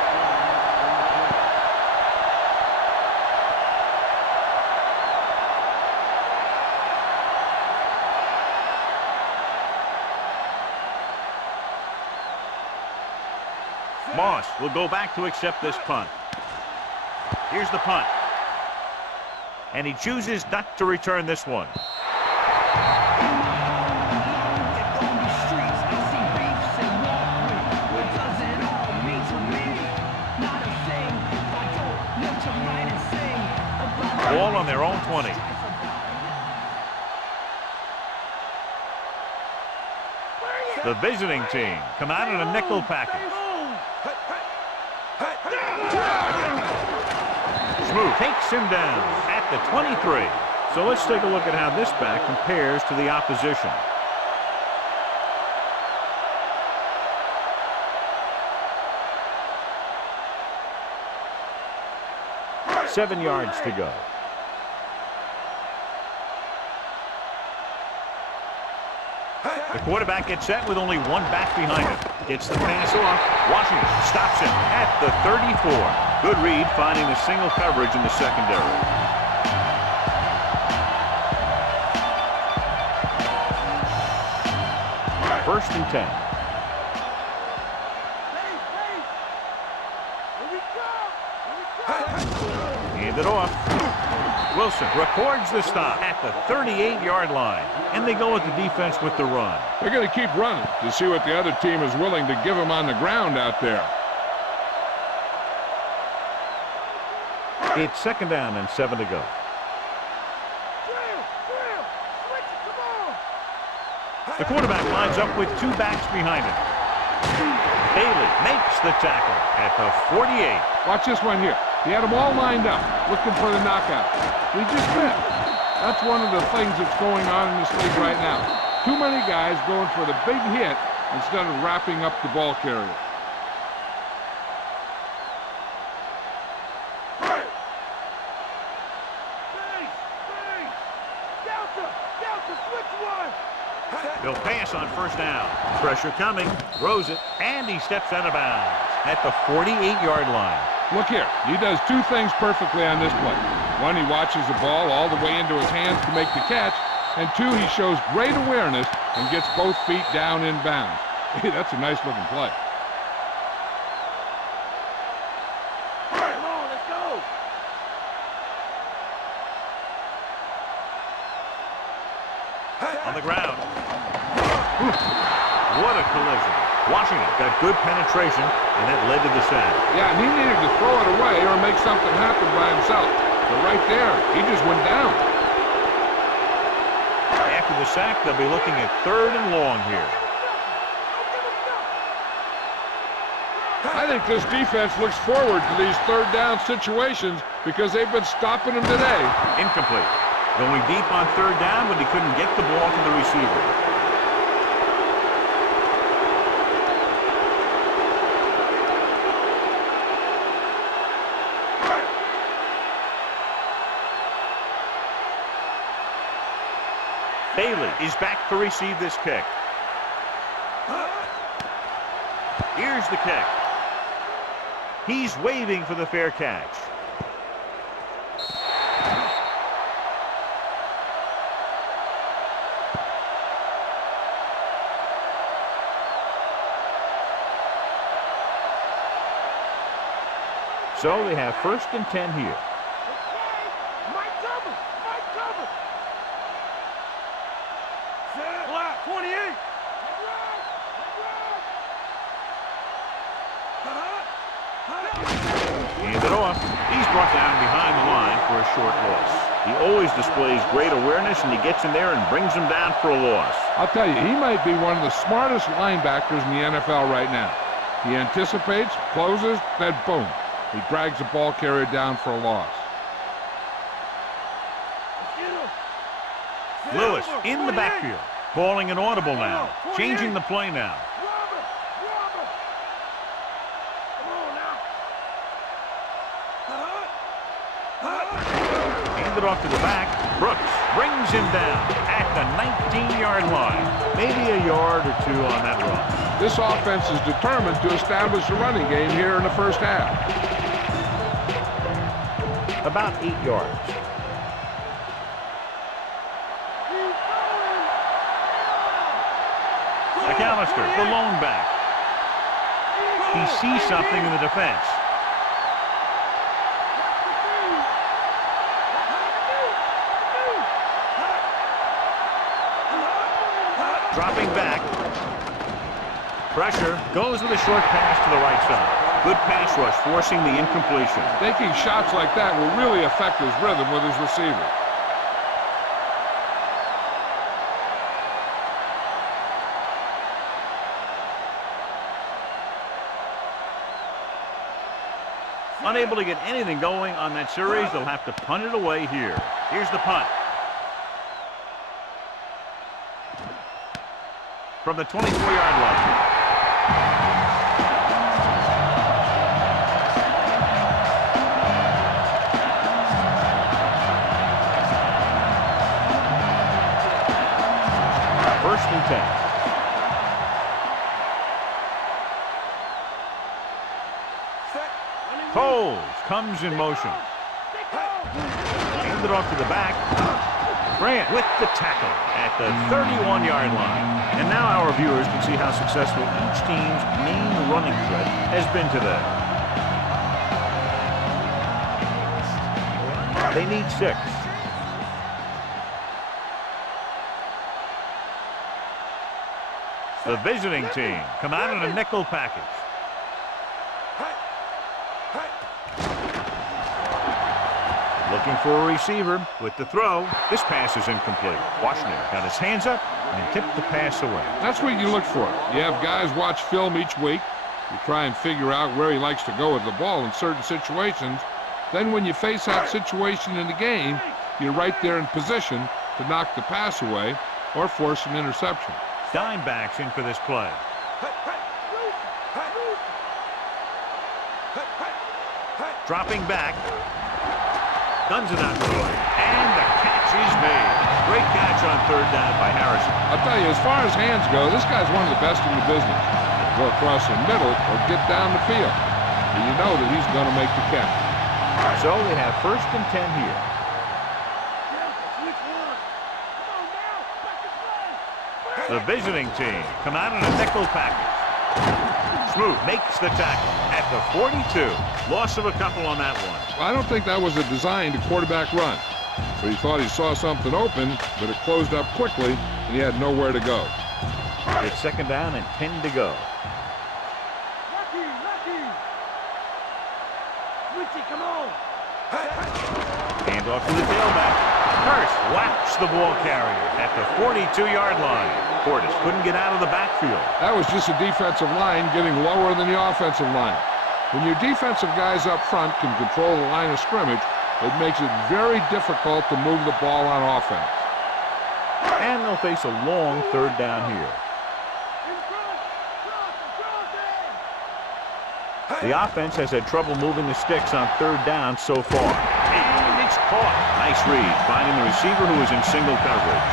Moss will go back to accept this punt. Here's the punt. And he chooses not to return this one. Ball on their own 20. The visiting team come out in a nickel package. Smooth takes him down at the 23. So let's take a look at how this back compares to the opposition. Seven yards to go. The quarterback gets set with only one back behind him. Gets the pass off. Washington stops him at the 34. Good read, finding the single coverage in the secondary. First and 10. Hand it off. Wilson records the stop at the 38-yard line, and they go with the defense with the run. They're going to keep running to see what the other team is willing to give them on the ground out there. It's 2nd down and 7 to go. The quarterback lines up with 2 backs behind him. Bailey makes the tackle at the 48. Watch this one here. He had them all lined up, looking for the knockout. He just missed. That's one of the things that's going on in this league right now. Too many guys going for the big hit instead of wrapping up the ball carrier. They'll pass on 1st down. Pressure coming, throws it, and he steps out of bounds at the 48-yard line. Look here. He does 2 things perfectly on this play. 1, he watches the ball all the way into his hands to make the catch. And 2, he shows great awareness and gets both feet down in bounds. Hey, that's a nice-looking play. Come on, let's go. On the ground. Oof. What a collision. Washington got good penetration, and that led to the sack. Yeah, and he needed to throw it away or make something happen by himself. But right there, he just went down. After the sack, they'll be looking at 3rd and long here. I think this defense looks forward to these 3rd down situations because they've been stopping them today. Incomplete. Going deep on 3rd down, but he couldn't get the ball to the receiver. Bailey is back to receive this kick. Here's the kick. He's waving for the fair catch. So they have 1st and 10 here. Mike cover. Mike cover. Set. Black. 28. Hand it off. He's brought down behind the line for a short loss. He always displays great awareness, and he gets in there and brings him down for a loss. I'll tell you, he might be one of the smartest linebackers in the NFL right now. He anticipates, closes, then boom. He drags the ball carrier down for a loss. Lewis in the backfield. Calling an audible now. Changing the play now. Handed off to the back. Brooks brings him down at the 19-yard line. Maybe a yard or 2 on that run. This offense is determined to establish a running game here in the 1st half. About 8 yards. McAllister, the lone back. He sees something in the defense. Dropping back. Pressure goes with a short pass to the right side. Good pass rush, forcing the incompletion. Taking shots like that will really affect his rhythm with his receiver. Unable to get anything going on that series, they'll have to punt it away here. Here's the punt. From the 24-yard line. First and 10. Coles comes in motion. Handed off to the back. Grant with the tackle at the 31-yard line. And now our viewers can see how successful each team's main running threat has been today. They need 6. The visiting team come out in a nickel package. Looking for a receiver with the throw. This pass is incomplete. Washington got his hands up and tipped the pass away. That's what you look for. You have guys watch film each week. You try and figure out where he likes to go with the ball in certain situations. Then when you face that situation in the game, you're right there in position to knock the pass away or force an interception. Dime backs in for this play. Dropping back. Guns it out to him. And the catch is made. Great catch on third down by Harrison. I'll tell you, as far as hands go, this guy's one of the best in the business. Go across the middle or get down the field. And you know that he's going to make the catch. So they have 1st and 10 here. The visiting team come out in a nickel package. Smoot makes the tackle at the 42. Loss of a couple on that one. Well, I don't think that was a designed quarterback run. But he thought he saw something open, but it closed up quickly, and he had nowhere to go. It's 2nd down and 10 to go. Come on. Hand off to the tailback. Hurst whaps the ball carrier at the 42-yard line. Portis couldn't get out of the backfield. That was just a defensive line getting lower than the offensive line. When your defensive guys up front can control the line of scrimmage, it makes it very difficult to move the ball on offense. And they'll face a long 3rd down here. The offense has had trouble moving the sticks on 3rd down so far. And it's caught. Nice read, finding the receiver who was in single coverage.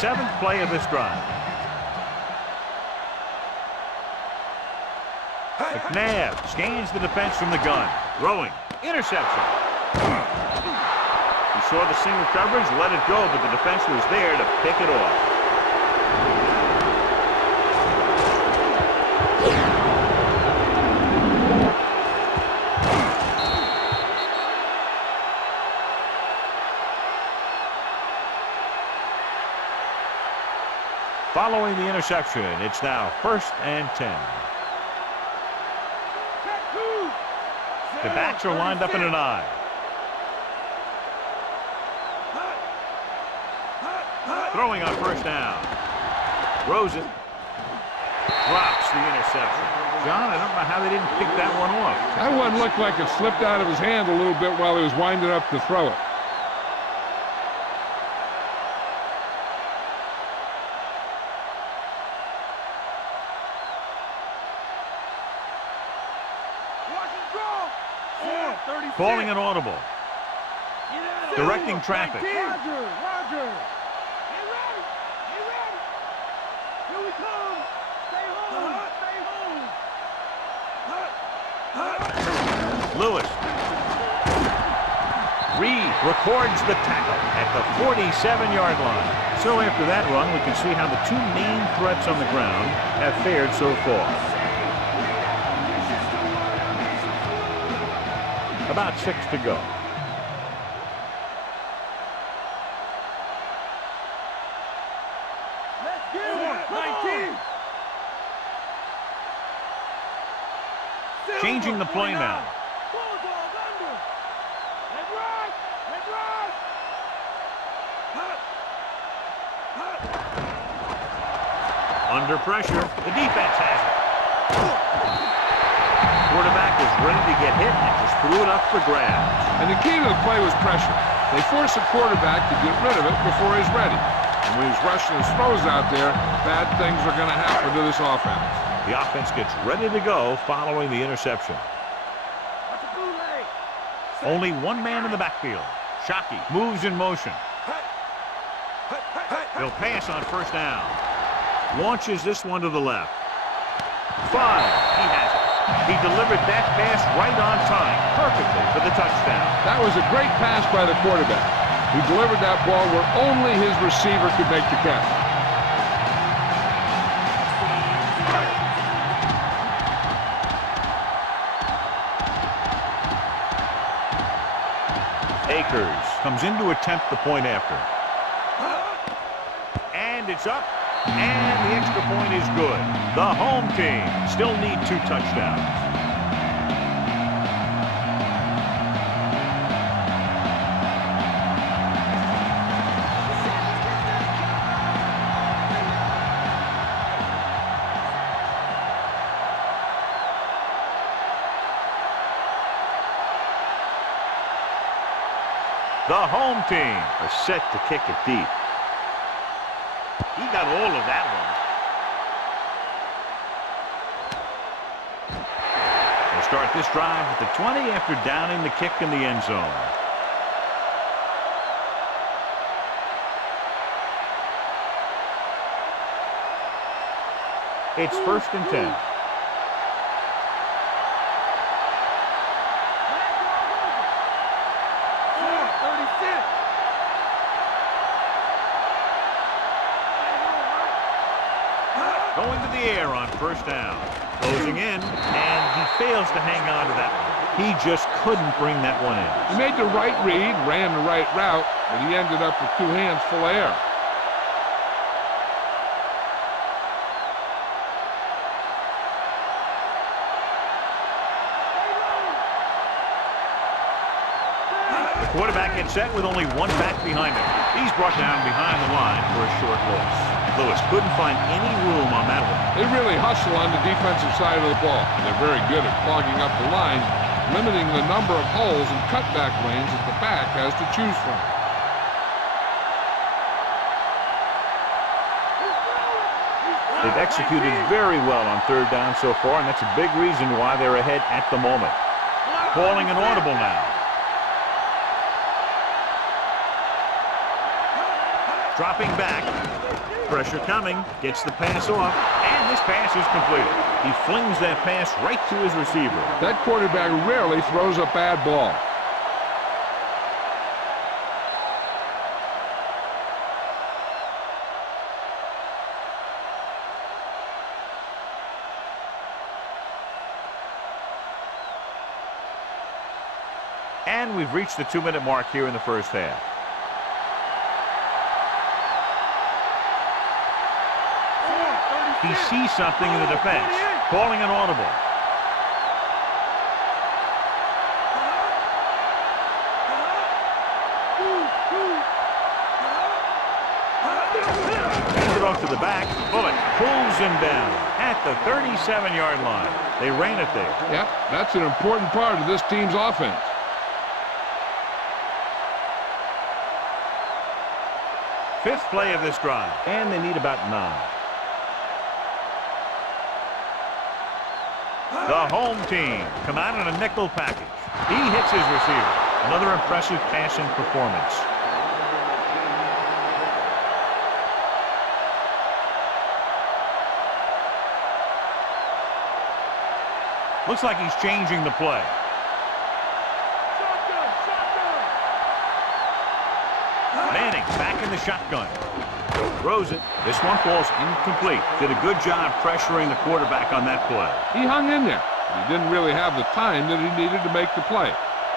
Seventh play of this drive. McNabb scans the defense from the gun. Throwing. Interception. He saw the single coverage, let it go, but the defense was there to pick it off. Following the interception, it's now 1st and 10. The backs are lined up in an I. Throwing on 1st down. Throws it. Drops the interception. John, I don't know how they didn't pick that one off. That one looked like it slipped out of his hand a little bit while he was winding up to throw it. Calling an audible. Directing traffic. Roger. Get ready. Here we come. Stay home. Lewis. Reed records the tackle at the 47-yard line. So after that run, we can see how the 2 main threats on the ground have fared so far. About 6 to go. Let's get it. 19. Changing the play now. Bulldog under. Let's ride. Under pressure, the defense has it. Quarterback was ready to get hit and just threw it up for grabs. And the key to the play was pressure. They force the quarterback to get rid of it before he's ready. And when he's rushing his throws out there, bad things are going to happen to this offense. The offense gets ready to go following the interception. Only one man in the backfield. Shockey moves in motion. He'll pass on 1st down. Launches this one to the left. 5. He has it. He delivered that pass right on time, perfectly for the touchdown. That was a great pass by the quarterback. He delivered that ball where only his receiver could make the catch. blockers. Comes in to attempt the point after. And it's up. And the extra point is good. The home team still need 2 touchdowns. The home team are set to kick it deep. He got all of that one. They'll start this drive at the 20 after downing the kick in the end zone. It's 1st and 10. Going to the air on 1st down. Closing in, and he fails to hang on to that one. He just couldn't bring that one in. He made the right read, ran the right route, but he ended up with 2 hands full of air. The quarterback gets set with only 1 back behind him. He's brought down behind the line for a short loss. Lewis couldn't find any room on that one. They really hustle on the defensive side of the ball. They're very good at clogging up the line, limiting the number of holes and cutback lanes that the back has to choose from. They've executed very well on 3rd down so far, and that's a big reason why they're ahead at the moment. Calling an audible now. Dropping back. Pressure coming. Gets the pass off. And this pass is completed. He flings that pass right to his receiver. That quarterback rarely throws a bad ball. And we've reached the 2-minute mark here in the 1st half. He sees something in the defense, calling an audible. Hands it off to the back. Bullet pulls him down at the 37-yard line. They ran it there. Yep, that's an important part of this team's offense. Fifth play of this drive, and they need about 9. The home team come out in a nickel package. He hits his receiver. Another impressive passing performance. Looks like he's changing the play. Manning back in the shotgun. Throws it. This one falls incomplete. Did a good job pressuring the quarterback on that play. He hung in there. He didn't really have the time that he needed to make the play.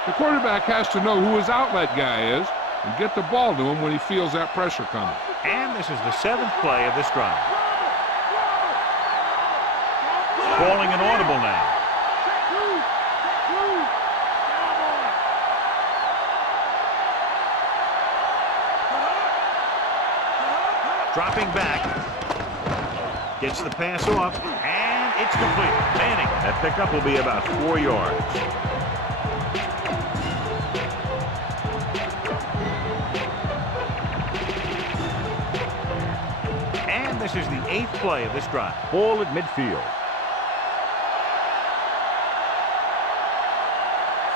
The quarterback has to know who his outlet guy is and get the ball to him when he feels that pressure coming. And this is the 7th play of this drive. Calling an audible now. Dropping back. Gets the pass off, and it's complete. Manning, that pickup will be about 4 yards. And this is the 8th play of this drive. Ball at midfield.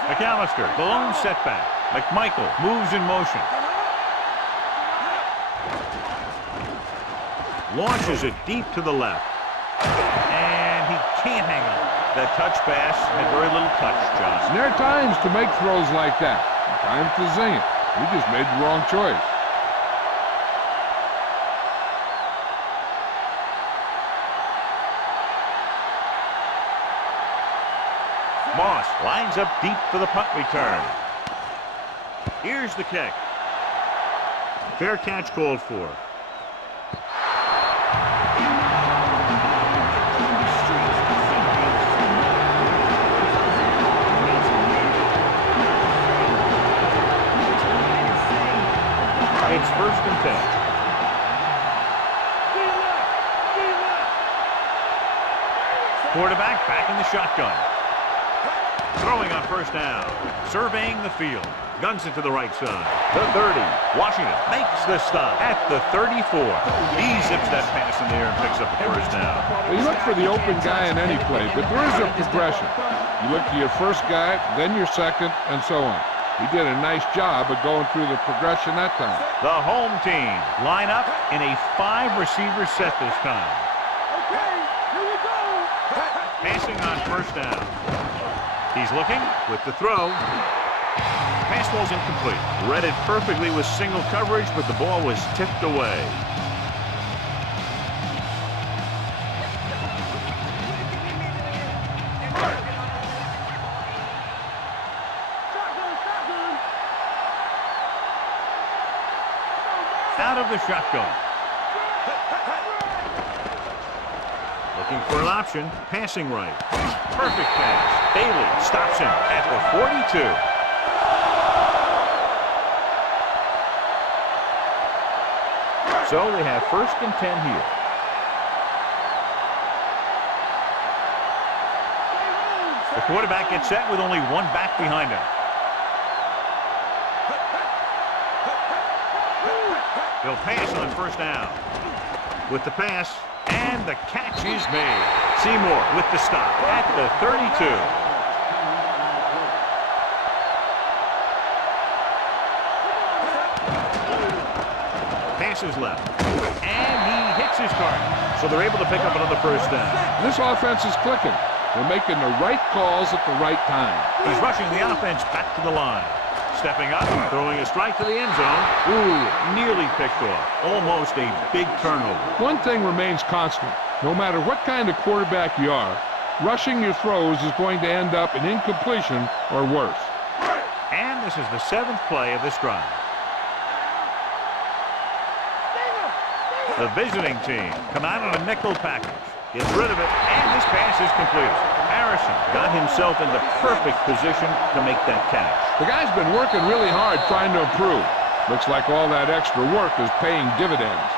McAllister, the lone setback. McMichael moves in motion. Launches it deep to the left. And he can't hang on. That touch pass had very little touch, John. And there are times to make throws like that. Times to zing it. He just made the wrong choice. Moss lines up deep for the punt return. Here's the kick. Fair catch called for. It's 1st and 10. Quarterback back in the shotgun. Throwing on 1st down. Surveying the field. Guns it to the right side. The 30. Washington makes the stop at the 34. He zips that pass in the air and picks up a 1st down. Well, you look for the open guy in any play, but there is a progression. You look to your first guy, then your second, and so on. He did a nice job of going through the progression that time. The home team line up in a 5-receiver set this time. Okay, here we go. Passing on 1st down. He's looking with the throw. Pass ball's incomplete. Read it perfectly with single coverage, but the ball was tipped away. Out of the shotgun. Looking for an option. Passing right. Perfect pass. Bailey stops him at the 42. So they have 1st and 10 here. The quarterback gets set with only one back behind him. He'll pass on 1st down. With the pass, and the catch is made. Seymour with the stop at the 32. Passes left. And he hits his target. So they're able to pick up another 1st down. This offense is clicking. They're making the right calls at the right time. He's rushing the offense back to the line. Stepping up, throwing a strike to the end zone. Ooh, nearly picked off. Almost a big turnover. One thing remains constant. No matter what kind of quarterback you are, rushing your throws is going to end up in incompletion or worse. And this is the 7th play of this drive. The visiting team come out on a nickel package. Gets rid of it, and this pass is completed. Harrison got himself into perfect position to make that catch. The guy's been working really hard trying to improve. Looks like all that extra work is paying dividends.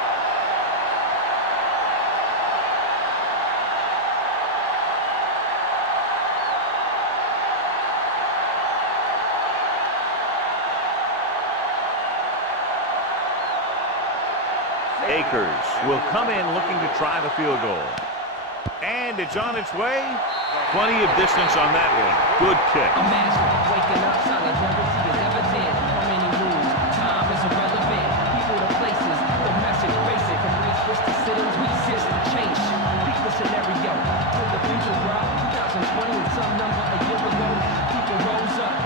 Akers will come in looking to try the field goal. And it's on its way. Plenty of distance on that one. Good kick. Imagine waking up trying to never see as ever did. How many moves? Time is irrelevant. People to places. The message basic. From we switch to sit-ins, we exist to change. Peak the scenario. When the future brought 2020 and some number a year ago, people rose up.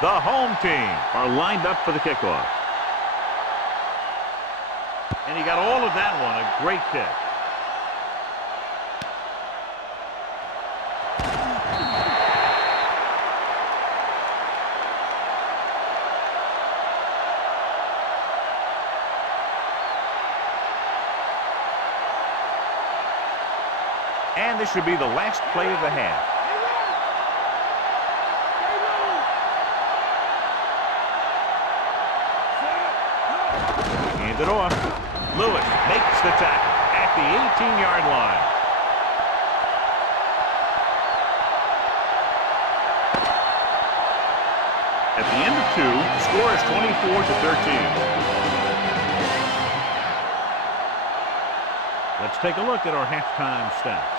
The home team are lined up for the kickoff. And he got all of that one. A great kick. And this should be the last play of the half. Hand it off. Lewis makes the tackle at the 18-yard line. At the end of 2, the score is 24-13. Let's take a look at our halftime stats.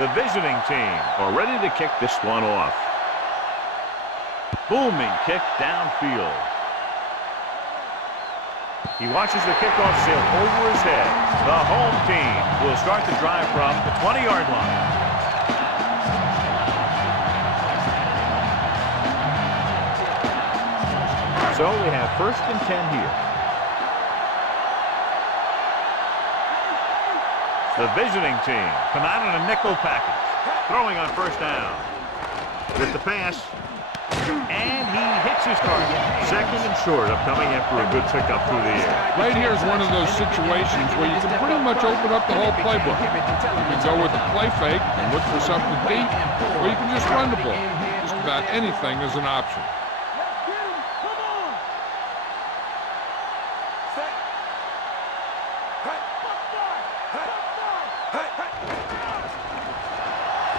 The visiting team are ready to kick this one off. Booming kick downfield. He watches the kickoff sail over his head. The home team will start the drive from the 20-yard line. So they have 1st and 10 here. The visiting team come out in a nickel package. Throwing on 1st down. With the pass. And he hits his target. 2nd and short of coming after a good pickup through the air. Right here is one of those situations where you can pretty much open up the whole playbook. You can go with a play fake and look for something deep, or you can just run the ball. Just about anything is an option.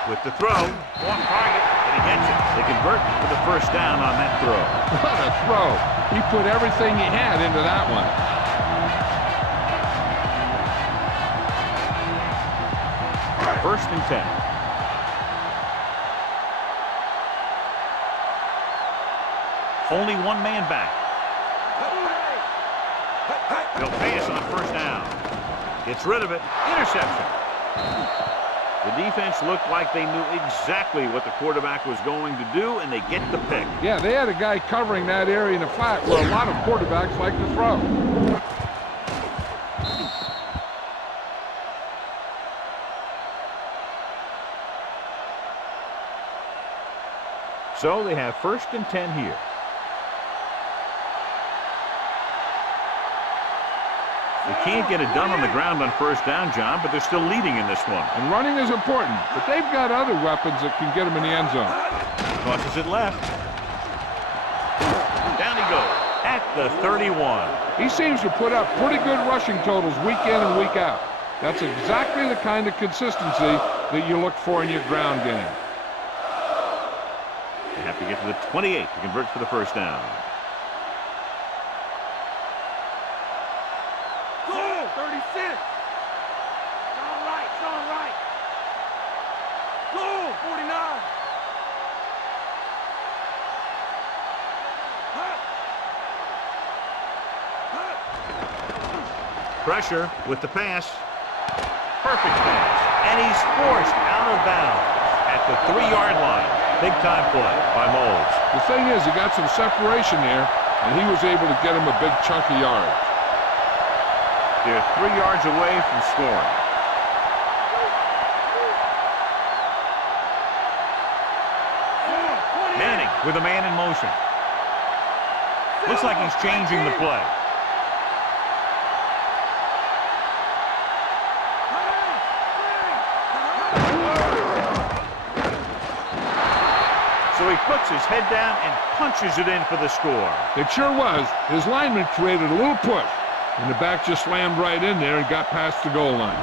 With the throw, off target, and he gets it. They convert with a 1st down on that throw. What a throw. He put everything he had into that one. First and 10. Only one man back. They'll pass on 1st down. Gets rid of it. Interception. The defense looked like they knew exactly what the quarterback was going to do, and they get the pick. Yeah, they had a guy covering that area in the flat where a lot of quarterbacks like to throw. So they have 1st and 10 here. They can't get it done on the ground on 1st down, John, but they're still leading in this one. And running is important, but they've got other weapons that can get them in the end zone. Tosses it left. Down he goes at the 31. He seems to put up pretty good rushing totals week in and week out. That's exactly the kind of consistency that you look for in your ground game. They have to get to the 28 to convert for the 1st down. Pressure with the pass. Perfect pass. And he's forced out of bounds at the 3-yard line. Big time play by Moles. The thing is, he got some separation there, and he was able to get him a big chunk of yards. They're 3 yards away from scoring. Manning with a man in motion. Looks like he's changing the play. So he puts his head down and punches it in for the score. It sure was. His lineman created a little push, and the back just slammed right in there and got past the goal line.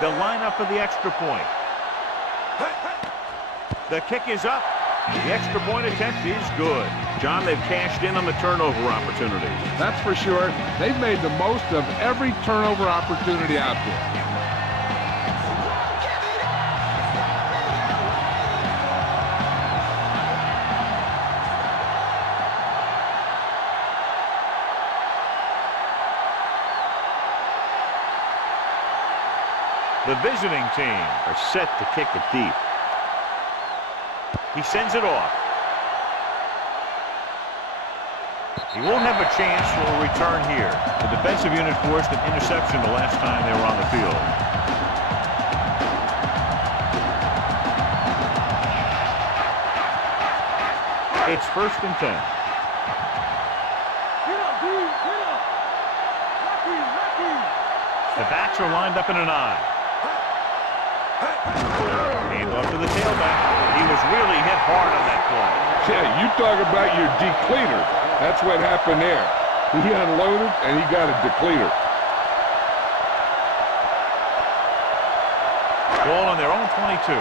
They'll line up for the extra point. The kick is up. The extra point attempt is good. John, they've cashed in on the turnover opportunities. That's for sure. They've made the most of every turnover opportunity out there. The visiting team are set to kick it deep. He sends it off. He won't have a chance for a return here. The defensive unit forced an interception the last time they were on the field. It's 1st and 10. The backs are lined up in an I. Hand off to the tailback. He was really hit hard on that play. Yeah, you talk about your depleter. That's what happened there. He unloaded, and he got a depleter. Ball on their own 22.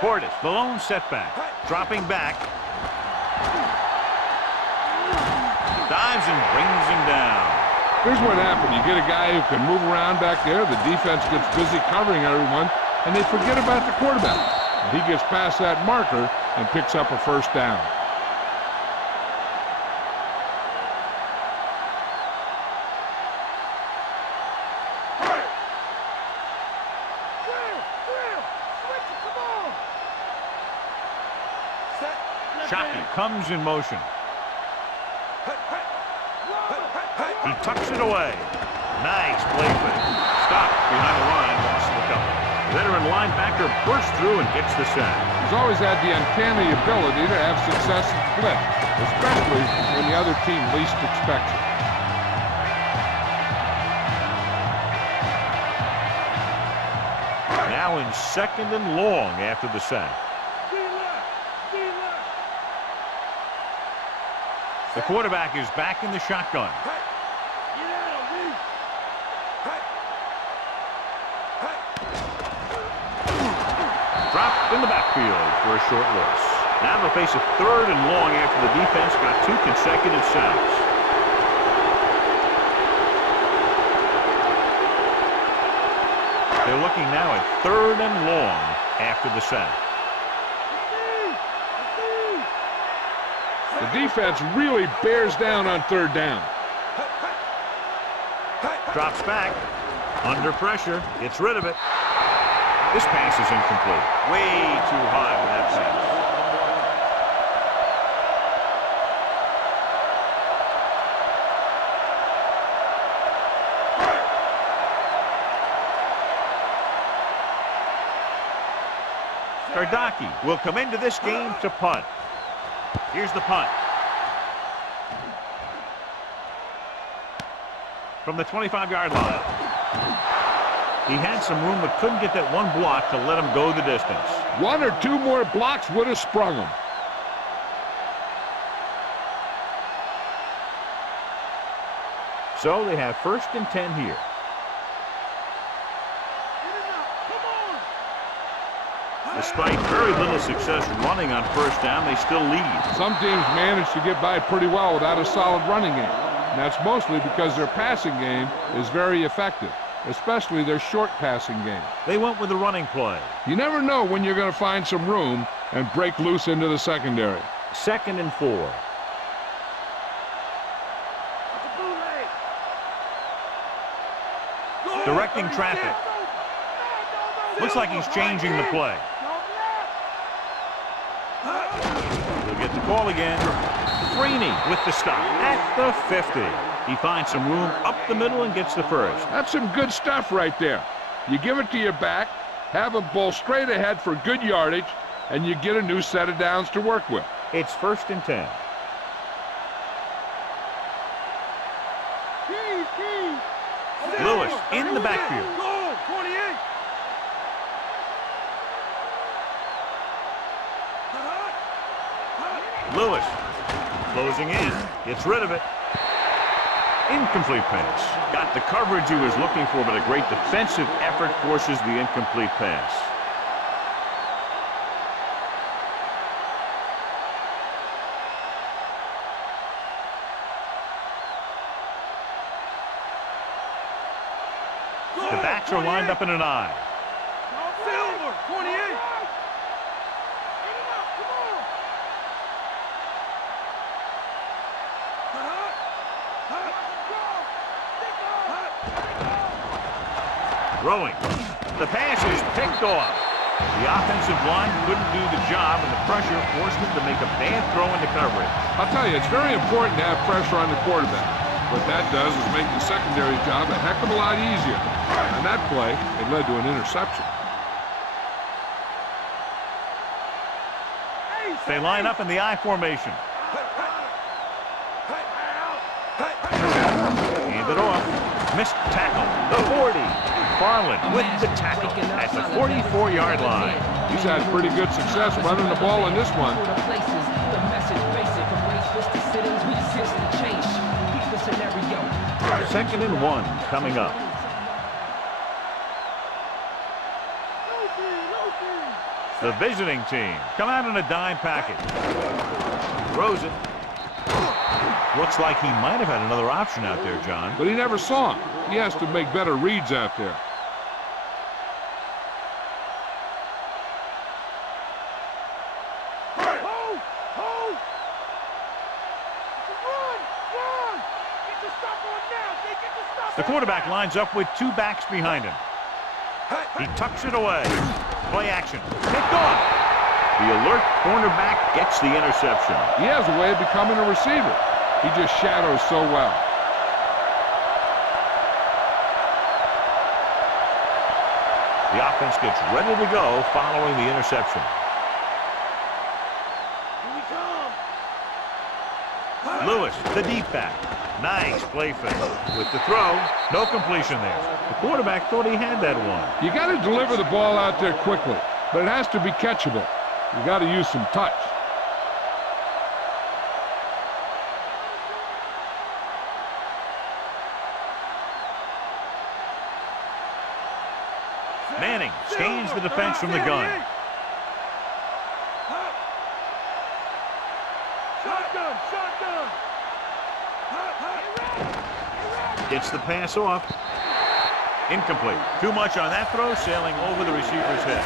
Portis, the lone setback. Dropping back. Dives and brings him down. Here's what happened. You get a guy who can move around back there. The defense gets busy covering everyone, and they forget about the quarterback. He gets past that marker and picks up a first down. Shockey comes in motion. He tucks it away. Nice play fake. Stop behind the line, lost the couple. Veteran linebacker bursts through and gets the sack. He's always had the uncanny ability to have success in split, especially when the other team least expects it. Now in 2nd and long after the sack. The quarterback is back in the shotgun. Dropped in the backfield for a short loss. Now they'll face a 3rd and long after the defense got 2 consecutive sacks. They're looking now at 3rd and long after the sack. The defense really bears down on 3rd down. Drops back. Under pressure. Gets rid of it. This pass is incomplete. Way too high for that pass. Kardaki will come into this game to punt. Here's the punt. From the 25-yard line. He had some room but couldn't get that one block to let him go the distance. 1 or 2 more blocks would have sprung him. So they have 1st and 10 here. Despite very little success running on 1st down, they still lead. Some teams manage to get by pretty well without a solid running game. And that's mostly because their passing game is very effective, especially their short passing game. They went with the running play. You never know when you're going to find some room and break loose into the secondary. 2nd and 4. Directing traffic. Looks like he's changing the play. He'll get the call again. Freeney with the stop at the 50. He finds some room up the middle and gets the first. That's some good stuff right there. You give it to your back, have him bowl straight ahead for good yardage, and you get a new set of downs to work with. It's 1st and 10. Lewis in the backfield. Lewis closing in, gets rid of it. Incomplete pass. Got the coverage he was looking for, but a great defensive effort forces the incomplete pass. The backs are lined up in an I. Silver, 28. Throwing. The pass is picked off. The offensive line couldn't do the job, and the pressure forced him to make a bad throw into coverage. I'll tell you, it's very important to have pressure on the quarterback. What that does is make the secondary job a heck of a lot easier. On that play, it led to an interception. They line up in the I formation. Hand it off. Missed tackle. The 40. Farland with the tackle at the 44-yard line. He's had pretty good success running the ball in this one. Second and 1 coming up. The visiting team come out in a dime package. Throws it. Looks like he might have had another option out there, John. But he never saw him. He has to make better reads out there. The quarterback lines up with 2 backs behind him. He tucks it away. Play action. Picked off. The alert cornerback gets the interception. He has a way of becoming a receiver. He just shadows so well. The offense gets ready to go following the interception. Here we come. Lewis, the deep back. Nice play fake. With the throw, no completion there. The quarterback thought he had that one. You got to deliver the ball out there quickly, but it has to be catchable. You got to use some touch. Manning scans the defense from the gun. Shotgun, shotgun. Gets the pass off. Incomplete. Too much on that throw, sailing over the receiver's head.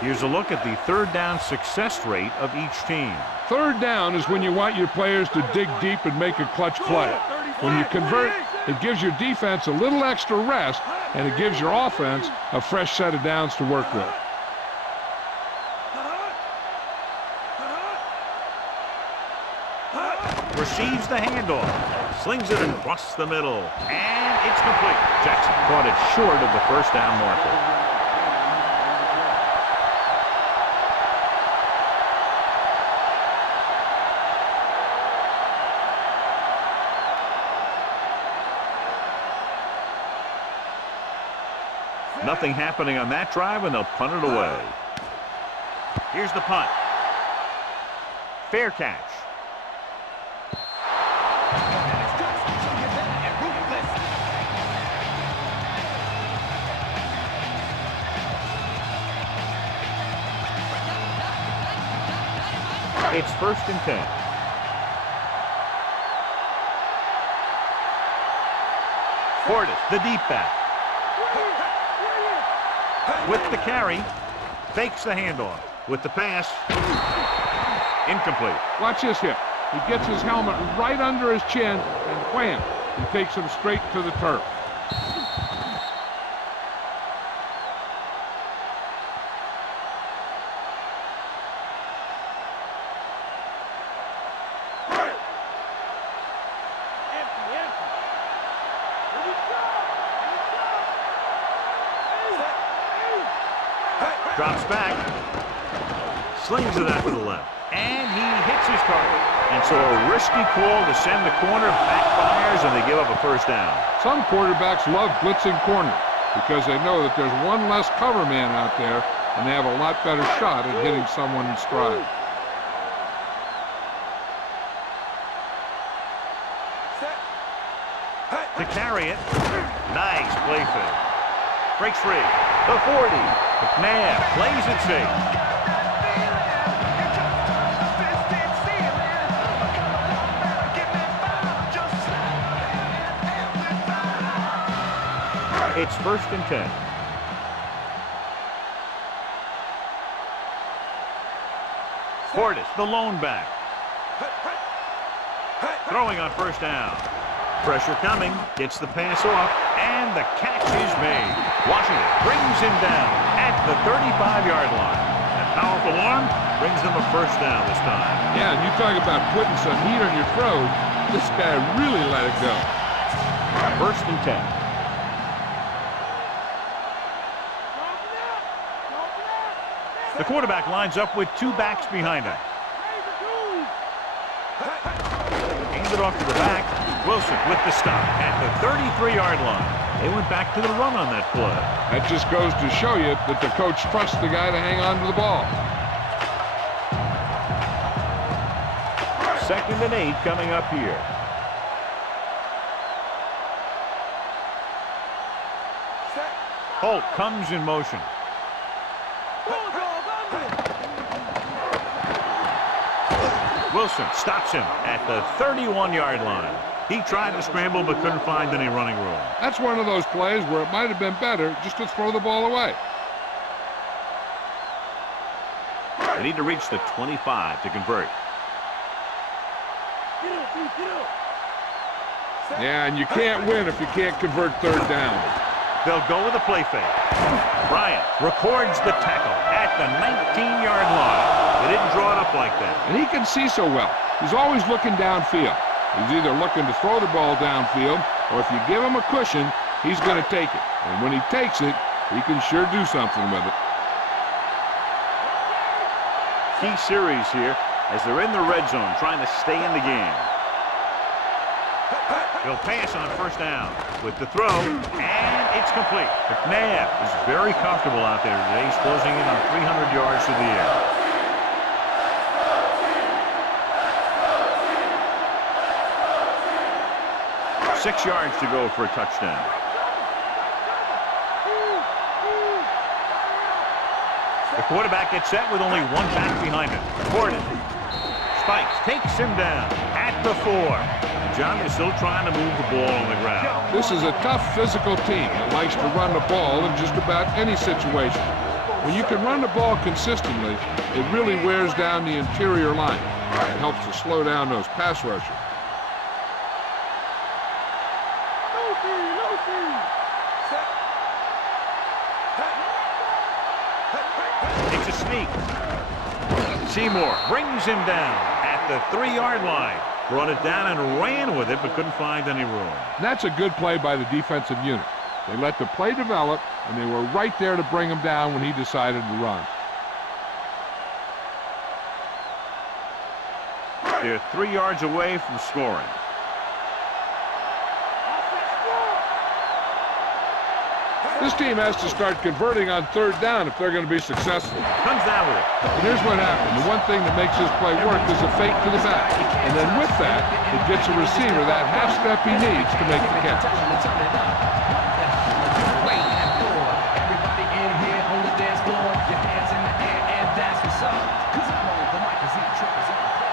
Here's a look at the third down success rate of each team. Third down is when you want your players to dig deep and make a clutch play. When you convert, it gives your defense a little extra rest, and it gives your offense a fresh set of downs to work with. Receives the handoff. Slings it across the middle. And it's complete. Jackson caught it short of the first down marker. Nothing happening on that drive, and they'll punt it away. Here's the punt. Fair catch. It's 1st and 10. Portis, the deep back. With the carry, fakes the handoff. With the pass, incomplete. Watch this hit. He gets his helmet right under his chin, and wham, he takes him straight to the turf. Drops back, slings it out to the left, and he hits his target. And so a risky call to send the corner backfires, and they give up a first down. Some quarterbacks love blitzing corners because they know that there's one less cover man out there, and they have a lot better shot at hitting someone in stride. To carry it, nice play fake. Breaks free. The 40. McNabb plays it safe. It's 1st and 10. Portis, the lone back. Throwing on first down. Pressure coming, gets the pass off, and the catch is made. Washington brings him down at the 35-yard line. That powerful arm brings them a first down this time. Yeah, and you talk about putting some heat on your throws. This guy really let it go. 1st and 10. The quarterback lines up with 2 backs behind him. Hands it off to the back. Wilson with the stop at the 33-yard line. They went back to the run on that play. That just goes to show you that the coach trusts the guy to hang on to the ball. 2nd and 8 coming up here. Holt comes in motion. Wilson stops him at the 31-yard line. He tried to scramble but couldn't find any running room. That's one of those plays where it might have been better just to throw the ball away. They need to reach the 25 to convert. Yeah, and you can't win if you can't convert third down. They'll go with a play fake. Bryant records the tackle at the 19-yard line. They didn't draw it up like that. And he can see so well. He's always looking downfield. He's either looking to throw the ball downfield, or if you give him a cushion, he's going to take it. And when he takes it, he can sure do something with it. Key series here as they're in the red zone trying to stay in the game. He'll pass on first down with the throw, and it's complete. McNabb is very comfortable out there today. He's closing in on 300 yards through the air. Six yards to go for a touchdown. The quarterback gets set with only one back behind him. Gordon spikes, takes him down at the 4. John is still trying to move the ball on the ground. This is a tough physical team that likes to run the ball in just about any situation. When you can run the ball consistently, it really wears down the interior line. It helps to slow down those pass rushers. Takes a sneak. Seymour brings him down at the 3-yard line. Brought it down and ran with it, but couldn't find any room. That's a good play by the defensive unit. They let the play develop, and they were right there to bring him down when he decided to run. They're 3 yards away from scoring. This team has to start converting on third down if they're going to be successful. Comes down with it. And here's what happened. The one thing that makes this play work is a fake to the back. And then with that, it gets a receiver that half step he needs to make the catch. Everybody in here on the dance floor, your hands in the air, and that's what's up. 'Cause I'm on the mic, 'cause he trippers on the floor.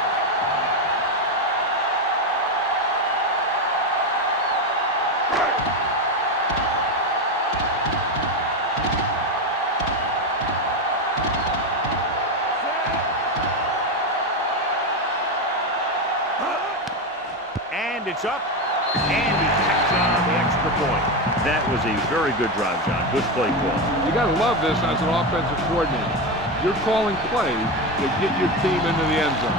And it's up, and he tacks on the extra point. That was a very good drive, John. Good play call. You got to love this as an offensive coordinator. You're calling plays that get your team into the end zone.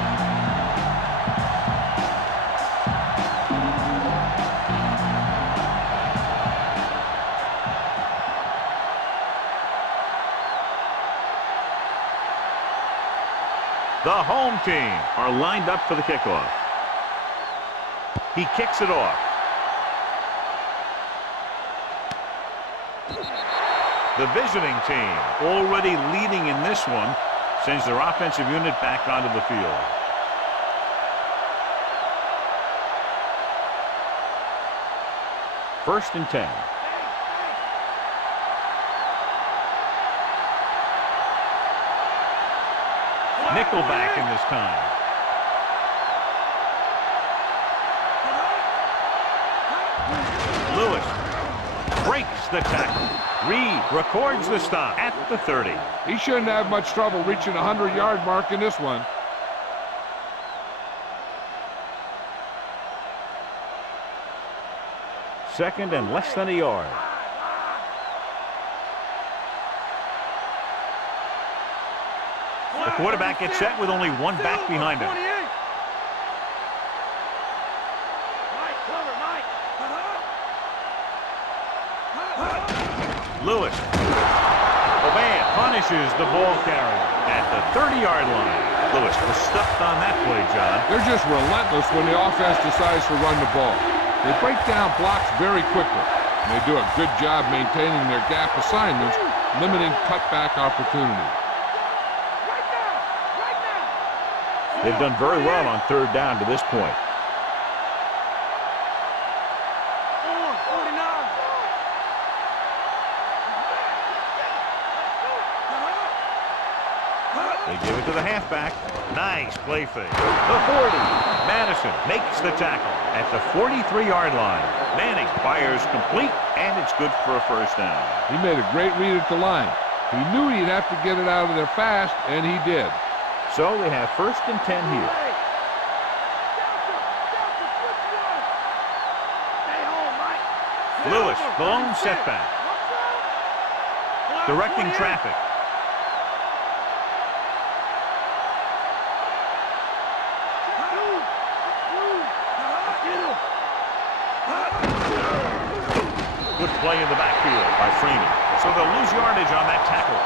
The home team are lined up for the kickoff. He kicks it off. The visiting team already leading in this one sends their offensive unit back onto the field. First and 10. Nickelback in this time. Lewis breaks the tackle. Reed records the stop at the 30. He shouldn't have much trouble reaching the 100-yard mark in this one. Second and less than a yard. The quarterback gets set with only one back behind him. Lewis. Oban punishes the ball carrier at the 30-yard line. Lewis was stuffed on that play, John. They're just relentless when the offense decides to run the ball. They break down blocks very quickly. And they do a good job maintaining their gap assignments, limiting cutback opportunities. They've done very well on third down to this point. They give it to the halfback. Nice play fake. The 40. Madison makes the tackle at the 43-yard line. Manning fires complete, and it's good for a first down. He made a great read at the line. He knew he'd have to get it out of there fast, and he did. So they have 1st and 10 here. Lewis, the lone setback. Directing traffic. Good play in the backfield by Freeman. So they'll lose yardage on that tackle.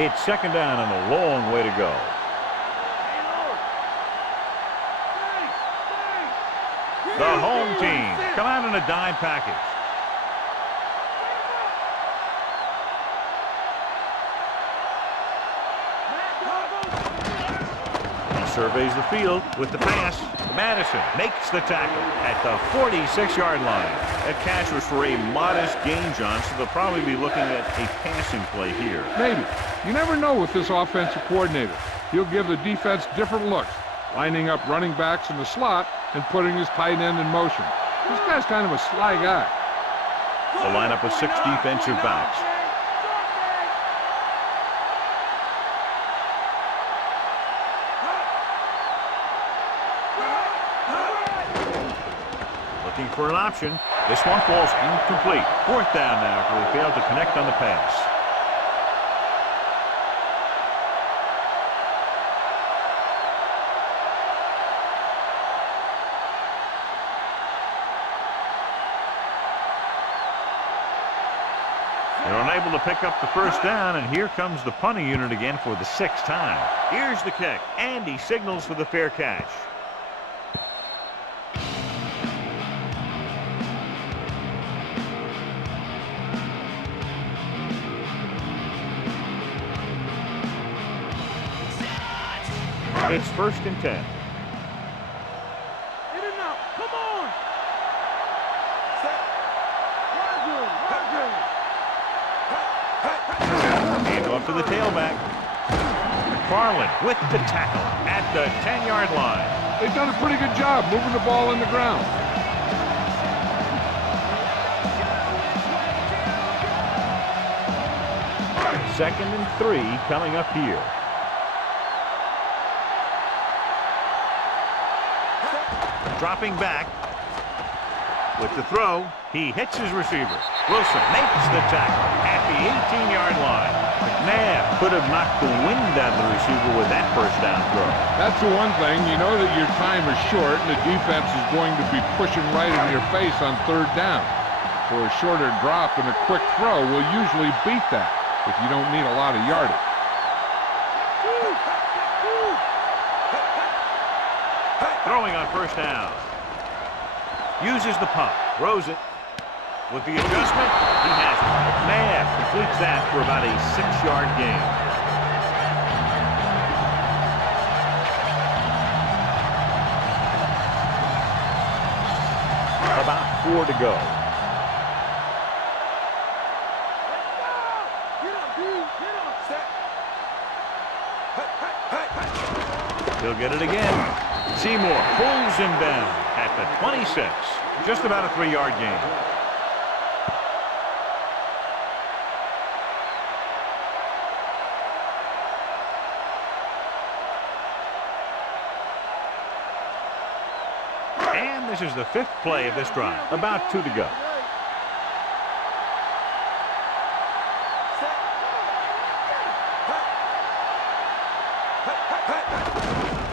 It's 2nd down and a long way to go. The home team come out in a dime package. Surveys the field with the pass. Madison makes the tackle at the 46-yard line. That catch was for a modest gain, John, so they'll probably be looking at a passing play here. Maybe. You never know with this offensive coordinator. He'll give the defense different looks, lining up running backs in the slot and putting his tight end in motion. This guy's kind of a sly guy. The lineup of 6 defensive backs. For an option. This one falls incomplete. 4th down now after they failed to connect on the pass. They're unable to pick up the 1st down, and here comes the punting unit again for the 6th time. Here's the kick, and he signals for the fair catch. It's 1st and 10. In and out. Come on. Hand off to the tailback. McFarland with the tackle at the 10-yard line. They've done a pretty good job moving the ball in the ground. Second and 3 coming up here. Dropping back with the throw. He hits his receiver. Wilson makes the tackle at the 18-yard line. McNabb could have knocked the wind out of the receiver with that 1st down throw. That's the one thing. You know that your time is short and the defense is going to be pushing right in your face on 3rd down. So a shorter drop and a quick throw will usually beat that if you don't need a lot of yardage. Throwing on 1st down. Uses the pump. Throws it. With the adjustment, he has it. McNabb completes that for about a 6-yard gain. About 4 to go. He'll get it again. Seymour pulls him down at the 26. Just about a 3-yard gain. And this is the 5th play of this drive. About 2 to go.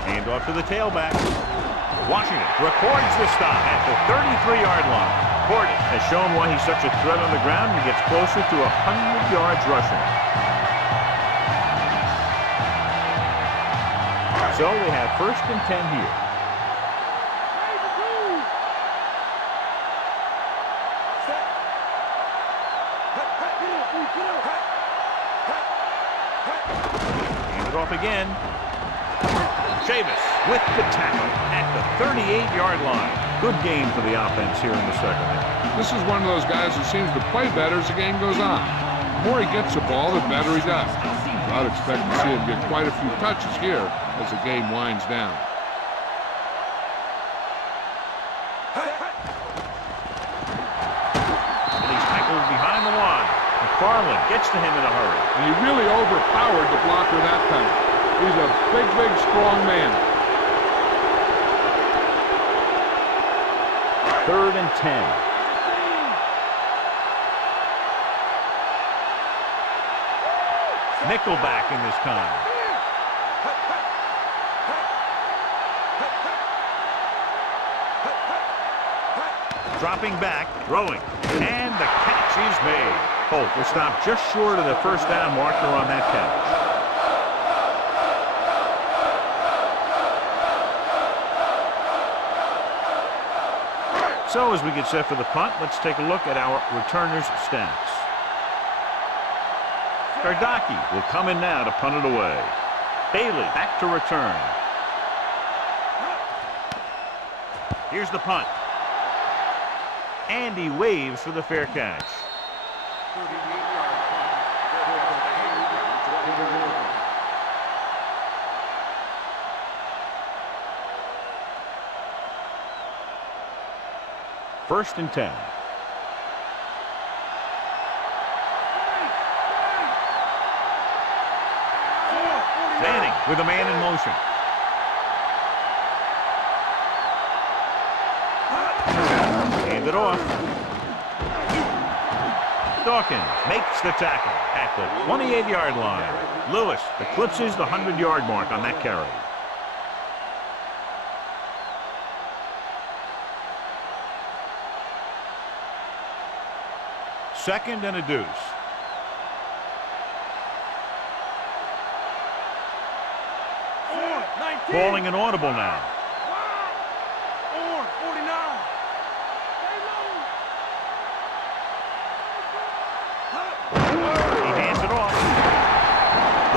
Hand off to the tailback. Washington records the stop at the 33-yard line. Gordon has shown why he's such a threat on the ground and gets closer to 100 yards rushing. So they have 1st and 10 here. Hand it off again. Chavis with the tackle at the 38-yard line. Good game for the offense here in the 2nd half. This is one of those guys that seems to play better as the game goes on. The more he gets the ball, the better he does. I'd expect to see him get quite a few touches here as the game winds down. McFarland gets to him in a hurry. And he really overpowered the blocker that time. He's a big, big, strong man. 3rd and 10. Nickelback in this time. Dropping back, throwing, and the catch is made. Holt will stop just short of the first down marker on that catch. So as we get set for the punt, let's take a look at our returners' stats. Gardocki will come in now to punt it away. Bailey back to return. Here's the punt. And he waves for the fair catch. First and 10. Manning with a man in motion. Hand it off. Dawkins makes the tackle at the 28-yard line. Lewis eclipses the 100-yard mark on that carry. Second and a deuce. Calling an audible now. He hands it off.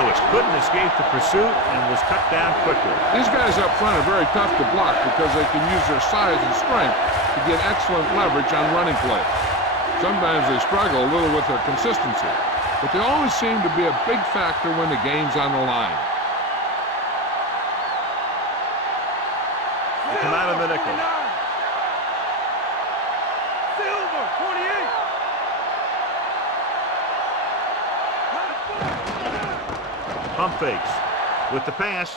Lewis couldn't escape the pursuit and was cut down quickly. These guys up front are very tough to block because they can use their size and strength to get excellent leverage on running play. Sometimes they struggle a little with their consistency, but they always seem to be a big factor when the game's on the line. They come out of the nickel. Silver, 28. Pump fakes with the pass,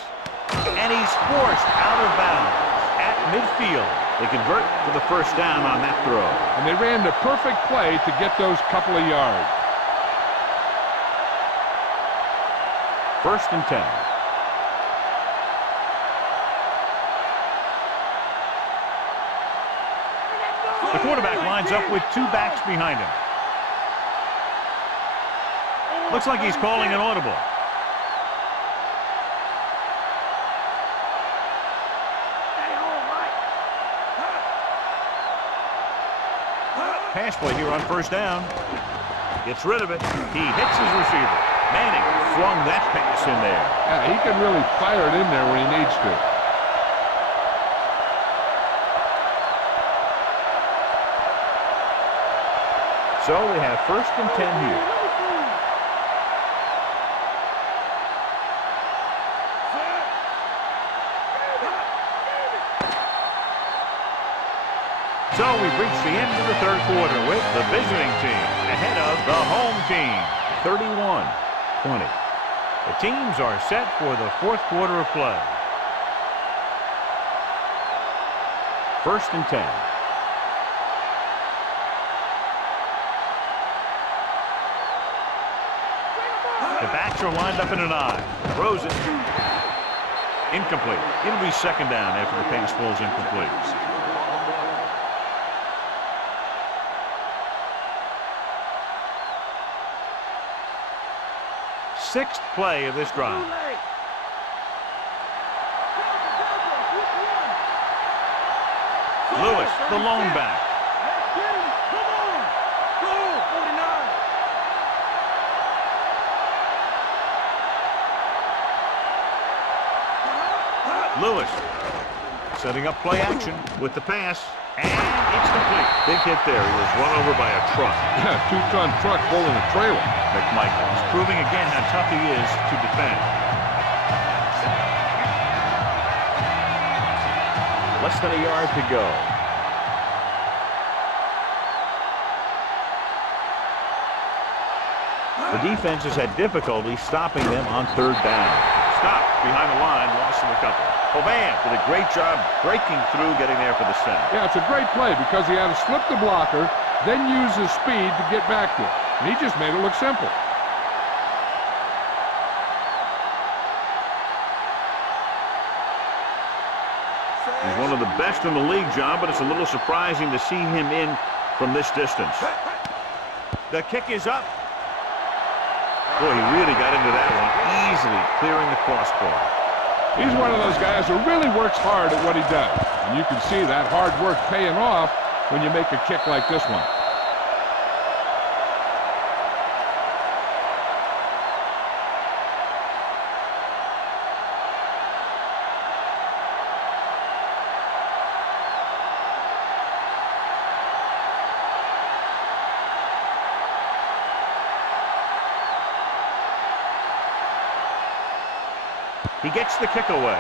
and he's forced out of bounds at midfield. They convert for the first down on that throw. And they ran the perfect play to get those couple of yards. First and 10. The quarterback lines up with two backs behind him. Looks like he's calling an audible. Pass play here on first down. Gets rid of it. He hits his receiver. Manning flung that pass in there. Yeah, he can really fire it in there when he needs to. So they have first and 10 here. So we've reached the end of the third quarter with the visiting team ahead of the home team, 31-20. The teams are set for the fourth quarter of play. First and 10. The backs are lined up in an I. Throws it. Incomplete. It'll be second down after the pass falls incomplete. Sixth play of this drive. Lewis, the lone back. Lewis setting up play action with the pass, and it's complete. Big hit there. He was run over by a truck. Yeah, two-ton truck pulling a trailer. McMichael is proving again how tough he is to defend. Less than a yard to go. The defense has had difficulty stopping them on third down. Stop behind the line, loss of a couple. Hovan did a great job breaking through, getting there for the sack. Yeah, it's a great play because he had to slip the blocker, then use his speed to get back to it. And he just made it look simple. He's one of the best in the league, John, but it's a little surprising to see him in from this distance. The kick is up. Boy, he really got into that one, easily clearing the crossbar. He's one of those guys who really works hard at what he does. And you can see that hard work paying off when you make a kick like this one. He gets the kick away.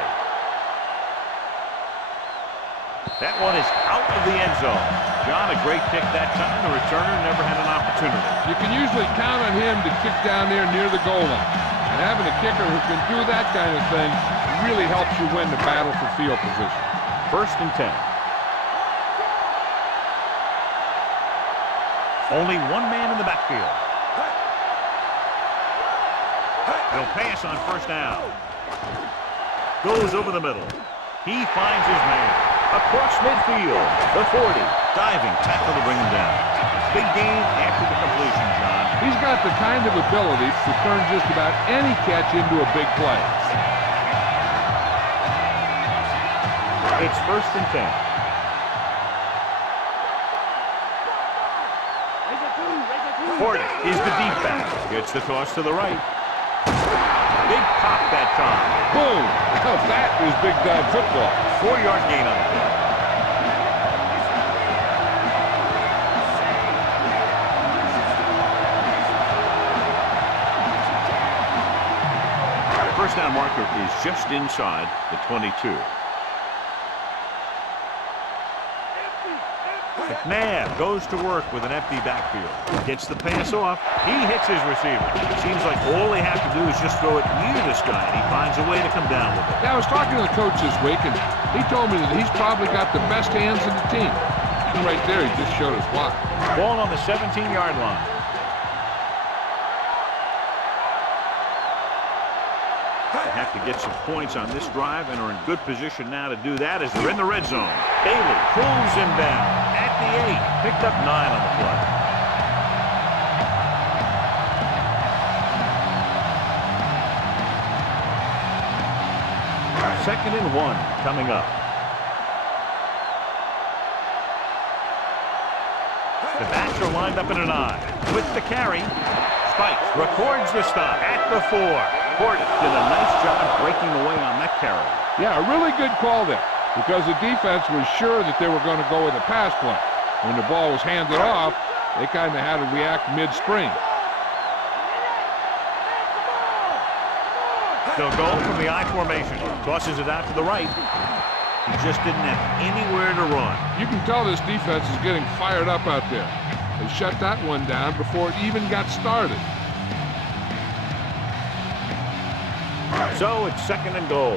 That one is out of the end zone. John, a great kick that time. The returner never had an opportunity. You can usually count on him to kick down there near the goal line. And having a kicker who can do that kind of thing really helps you win the battle for field position. 1st and 10. Only one man in the backfield. He'll pass on 1st down. Goes over the middle. He finds his man. Across midfield. The 40. Diving tackle to bring him down. Big gain after the completion, John. He's got the kind of ability to turn just about any catch into a big play. It's 1st and 10. Porter is the deep back. Gets the toss to the right. Big pop that time. Boom! Now that is big-time football. 4-yard gain on the play. First down marker is just inside the 22. McNabb goes to work with an empty backfield. Gets the pass off. He hits his receiver. It seems like all they have to do is just throw it near this guy, and he finds a way to come down with it. Yeah, I was talking to the coach this week, and he told me that he's probably got the best hands in the team. And right there, he just showed us why. Ball on the 17-yard line. They have to get some points on this drive and are in good position now to do that as they're in the red zone. Bailey pulls him down at the 8. Picked up 9 on the play. Second and 1 coming up. The backs are lined up in an I. With the carry. Spikes records the stop at the 4. Porter did a nice job breaking away on that carry. Yeah, a really good call there because the defense was sure that they were going to go with a pass play. When the ball was handed off, they kind of had to react midstream. They'll go from the I formation. Tosses it out to the right. He just didn't have anywhere to run. You can tell this defense is getting fired up out there. They shut that one down before it even got started. So it's 2nd and goal.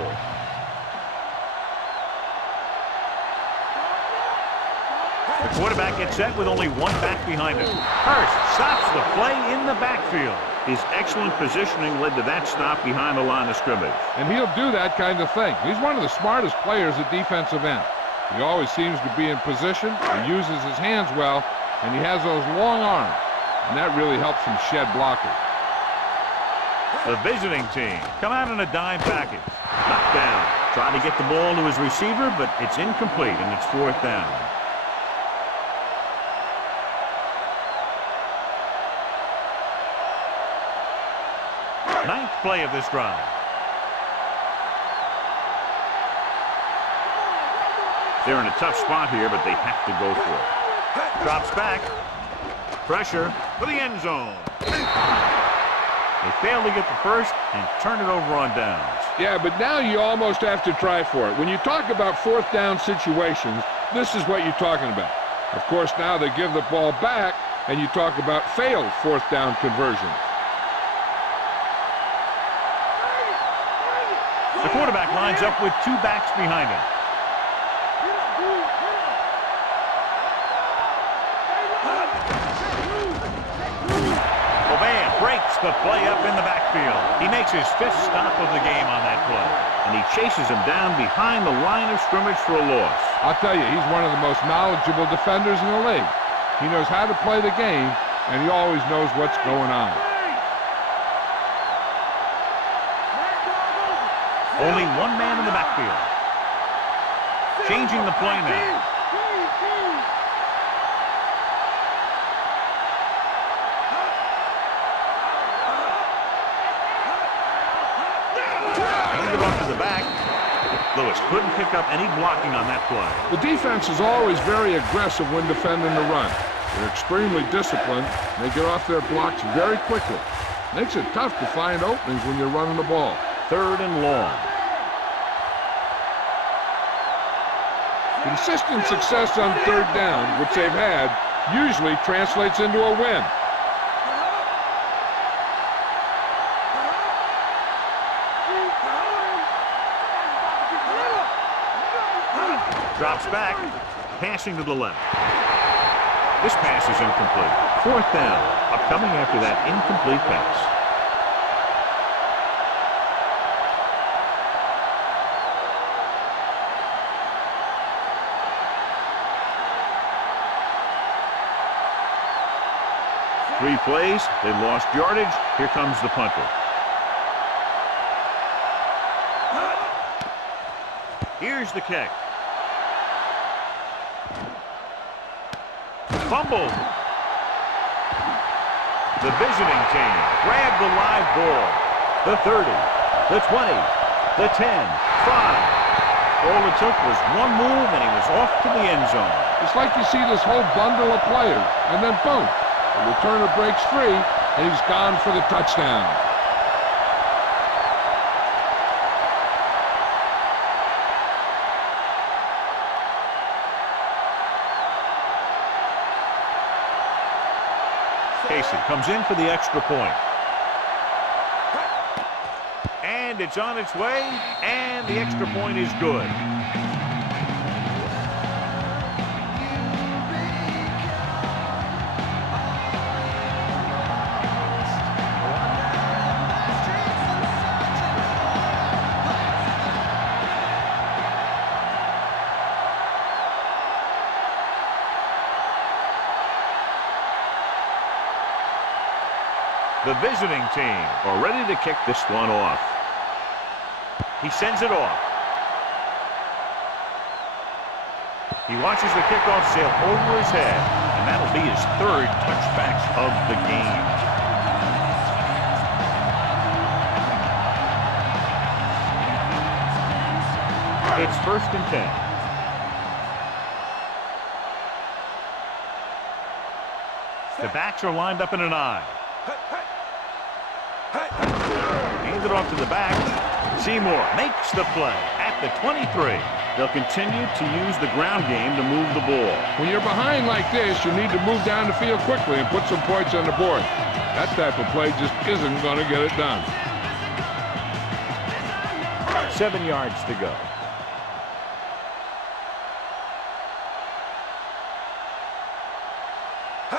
The quarterback gets set with only one back behind him. Hurst stops the play in the backfield. His excellent positioning led to that stop behind the line of scrimmage. And he'll do that kind of thing. He's one of the smartest players at defensive end. He always seems to be in position, he uses his hands well, and he has those long arms. And that really helps him shed blockers. The visiting team come out in a dime package. Knocked down. Trying to get the ball to his receiver, but it's incomplete, and it's 4th down. Ninth play of this drive. They're in a tough spot here, but they have to go for it. Drops back. Pressure for the end zone. They failed to get the first and turn it over on downs. Yeah, but now you almost have to try for it. When you talk about 4th down situations, this is what you're talking about. Of course, now they give the ball back, and you talk about failed 4th down conversions. lines up with two backs behind him. Breaks the play up in the backfield. He makes his fifth stop of the game on that play. And he chases him down behind the line of scrimmage for a loss. I'll tell you, he's one of the most knowledgeable defenders in the league. He knows how to play the game, and he always knows what's going on. Only one man in the backfield. Changing the play now. Lewis couldn't pick up any blocking on that play. The defense is always very aggressive when defending the run. They're extremely disciplined. They get off their blocks very quickly. Makes it tough to find openings when you're running the ball. 3rd and long. Consistent success on 3rd down, which they've had, usually translates into a win. Drops back, passing to the left. This pass is incomplete. 4th down, upcoming after that incomplete pass. Three plays, they lost yardage. Here comes the punter. Here's the kick. Fumbled. The visiting team grabbed the live ball. The 30, the 20, the 10, 5. All it took was one move, and he was off to the end zone. It's like you see this whole bundle of players, and then boom, the returner breaks free, and he's gone for the touchdown. Casey comes in for the extra point. And it's on its way, and the extra point is good. The visiting team are ready to kick this one off. He sends it off. He watches the kickoff sail over his head, and that'll be his 3rd touchback of the game. It's 1st and 10. The backs are lined up in an I. Hands it off to the back. Seymour makes the play at the 23. They'll continue to use the ground game to move the ball. When you're behind like this, you need to move down the field quickly and put some points on the board. That type of play just isn't going to get it done. 7 yards to go.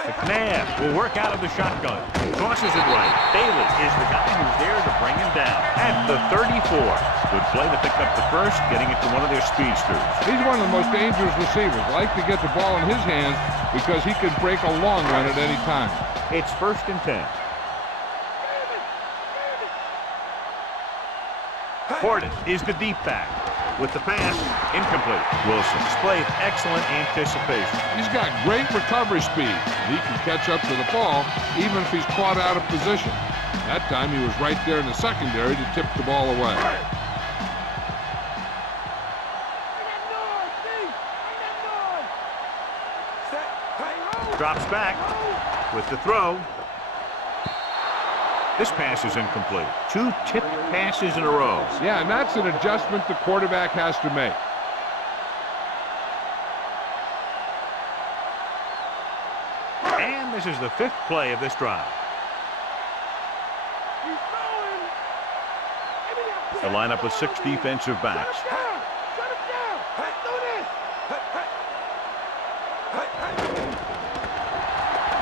McNabb will work out of the shotgun. Tosses it right. Bailey is the guy who's there to bring him down at the 34. Good play to pick up the first, getting it to one of their speedsters. He's one of the most dangerous receivers. Like to get the ball in his hands because he could break a long run at any time. It's 1st and 10. Horton is the deep back. With the pass, incomplete. Wilson displayed excellent anticipation. He's got great recovery speed. He can catch up to the ball even if he's caught out of position. That time he was right there in the secondary to tip the ball away. Drops back with the throw. This pass is incomplete. 2 tipped passes in a row. Yeah, and that's an adjustment the quarterback has to make. And this is the 5th play of this drive. The lineup with 6 defensive backs. Shut him down! Hey, do this!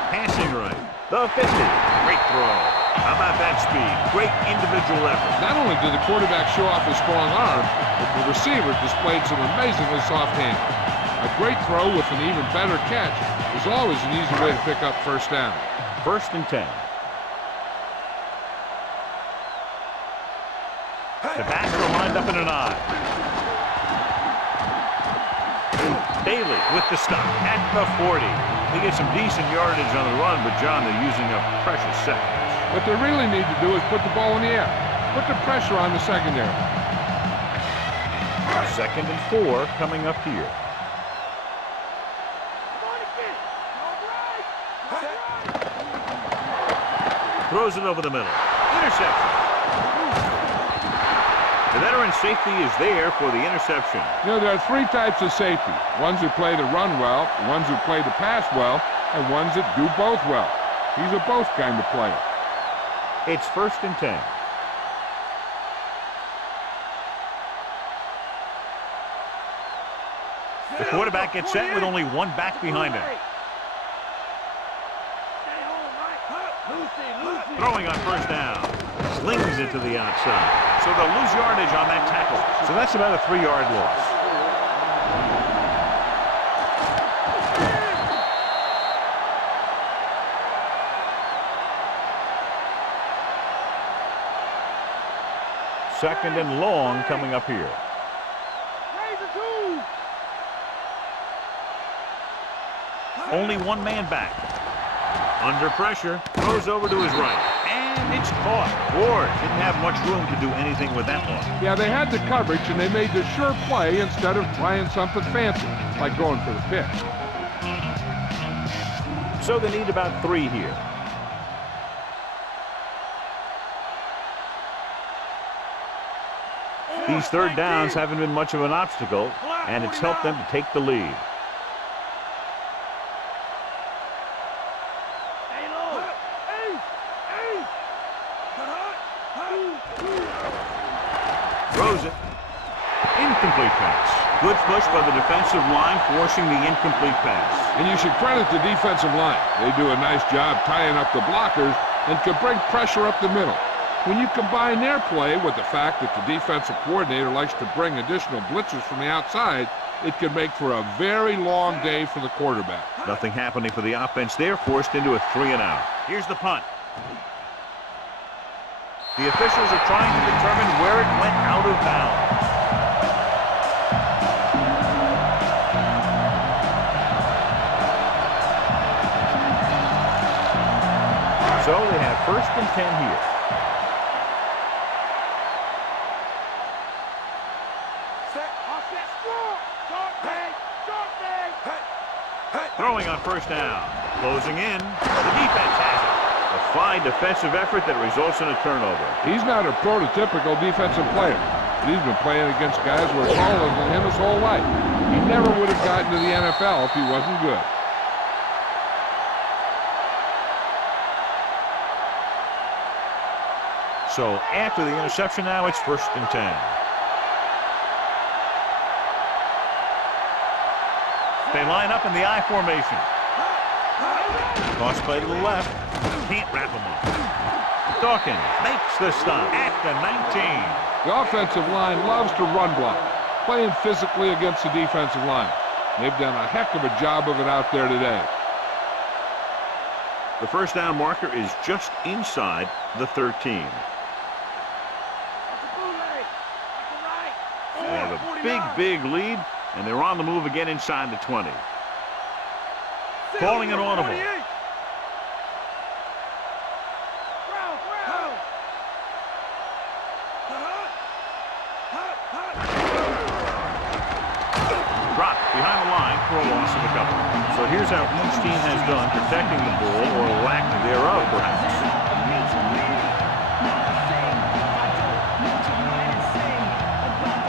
Passing right. The 50. Great throw. How about that speed? Great individual effort. Not only did the quarterback show off his strong arm, but the receiver displayed some amazingly soft hands. A great throw with an even better catch is always an easy way to pick up first down. 1st and 10. The backs are lined up in an I. Bailey with the stop at the 40. They get some decent yardage on the run, but John, they're using up precious seconds. What they really need to do is put the ball in the air. Put the pressure on the secondary. 2nd and 4 coming up here. Throws it over the middle. Interception. The veteran safety is there for the interception. You know, there are 3 types of safety. Ones who play to run well, ones who play to pass well, and ones that do both well. He's a both kind of player. It's 1st and 10. The quarterback gets set with only 1 back behind him. Throwing on 1st down. Slings it to the outside. So they'll lose yardage on that tackle. So that's about a 3-yard loss. Second and long coming up here. Only 1 man back. Under pressure, throws over to his right. And it's caught. Ward didn't have much room to do anything with that one. Yeah, they had the coverage, and they made the sure play instead of trying something fancy, like going for the pick. So they need about 3 here. These 3rd downs haven't been much of an obstacle, and it's helped them to take the lead. Throws it. Incomplete pass. Good push by the defensive line, forcing the incomplete pass. And you should credit the defensive line. They do a nice job tying up the blockers and can bring pressure up the middle. When you combine their play with the fact that the defensive coordinator likes to bring additional blitzes from the outside, it can make for a very long day for the quarterback. Nothing happening for the offense there, forced into a 3-and-out. Here's the punt. The officials are trying to determine where it went out of bounds. So they have 1st and 10 here. Throwing on 1st down. Closing in. The defense has it. A fine defensive effort that results in a turnover. He's not a prototypical defensive player, but he's been playing against guys who are taller than him his whole life. He never would have gotten to the NFL if he wasn't good. So after the interception now, it's 1st and 10. They line up in the I formation. Toss play to the left. Can't wrap him up. Dawkins makes the stop at the 19. The offensive line loves to run block, playing physically against the defensive line. They've done a heck of a job of it out there today. The 1st down marker is just inside the 13. They have a big lead, and they're on the move again inside the 20. Calling an audible. Dropped behind the line for a loss of a couple. So here's how each team has done protecting the ball, or lack thereof, perhaps.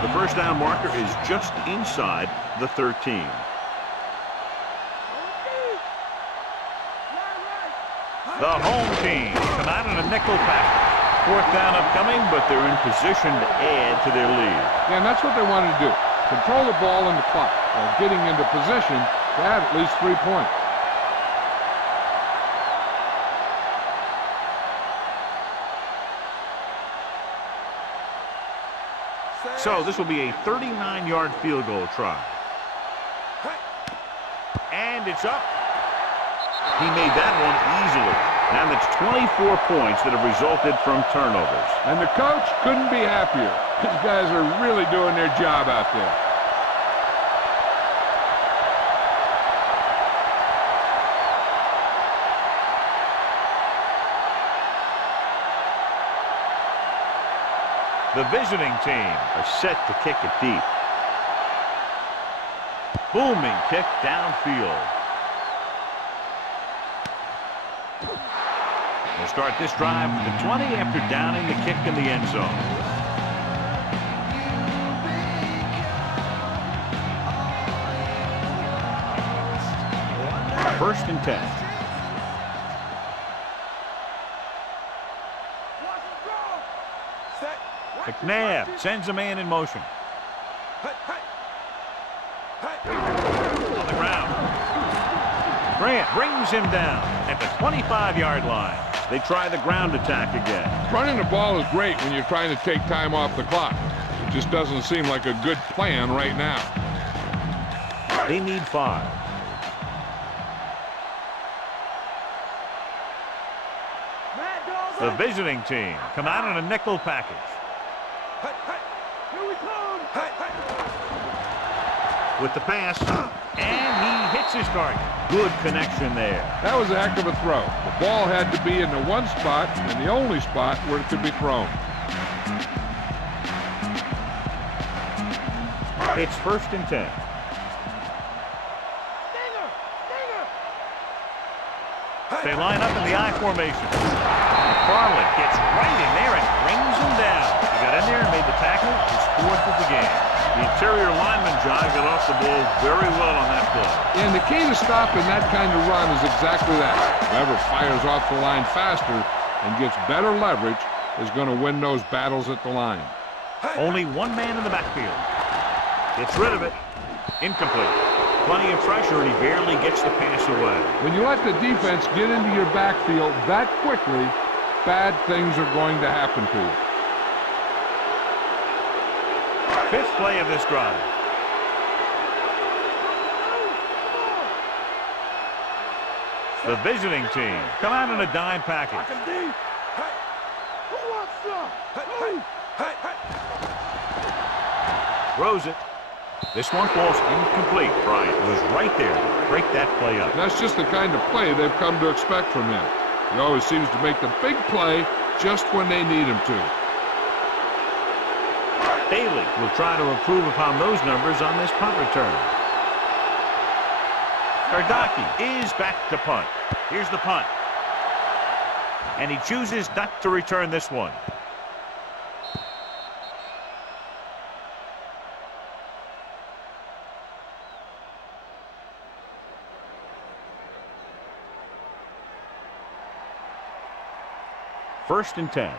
The 1st down marker is just inside the 13. The home team come out in a nickel package. 4th down upcoming, but they're in position to add to their lead. Yeah, and that's what they wanted to do. Control the ball and the clock while getting into position to add at least 3 points. So this will be a 39-yard field goal try. And it's up. He made that one easily. Now that's 24 points that have resulted from turnovers. And the coach couldn't be happier. These guys are really doing their job out there. The visiting team are set to kick it deep. Booming kick downfield. We'll start this drive with the 20 after downing the kick in the end zone. First and 10. McNabb sends a man in motion. On the ground. Grant brings him down at the 25-yard line. They try the ground attack again. Running the ball is great when you're trying to take time off the clock. It just doesn't seem like a good plan right now. They need 5. The visiting team come out in a nickel package. Here we come. With the pass, and he hits his target. Good connection there. That was a heck of a throw. The ball had to be in the one spot and the only spot where it could be thrown. It's first and 10. They line up in the I formation. Farley gets right in there and brings him down. He got in there and made the tackle. His 4th of the game. The interior lineman, John, got off the ball very well on that play. And the key to stopping that kind of run is exactly that. Whoever fires off the line faster and gets better leverage is going to win those battles at the line. Only one man in the backfield. Gets rid of it. Incomplete. Plenty of pressure, and he barely gets the pass away. When you let the defense get into your backfield that quickly, bad things are going to happen to you. 5th play of this drive. The visiting team come out in a dime package. Throws it. This one falls incomplete. Bryant was right there to break that play up. That's just the kind of play they've come to expect from him. He always seems to make the big play just when they need him to. Bailey will try to improve upon those numbers on this punt return. Kardaki is back to punt. Here's the punt. And he chooses not to return this one. First and 10.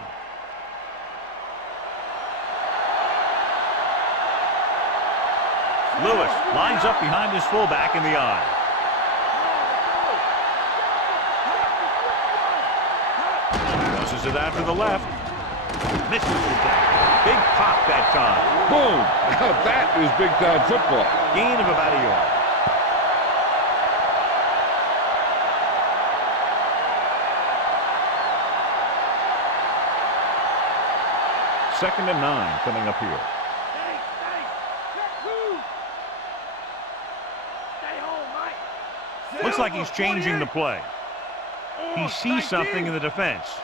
Lewis lines up behind his fullback in the eye. Tosses it out to the left. Misses the tackle. Big pop that time. Boom! Now that is big-time football. Gain of about a yard. Second and 9 coming up here. Looks like he's changing the play. He sees something in the defense.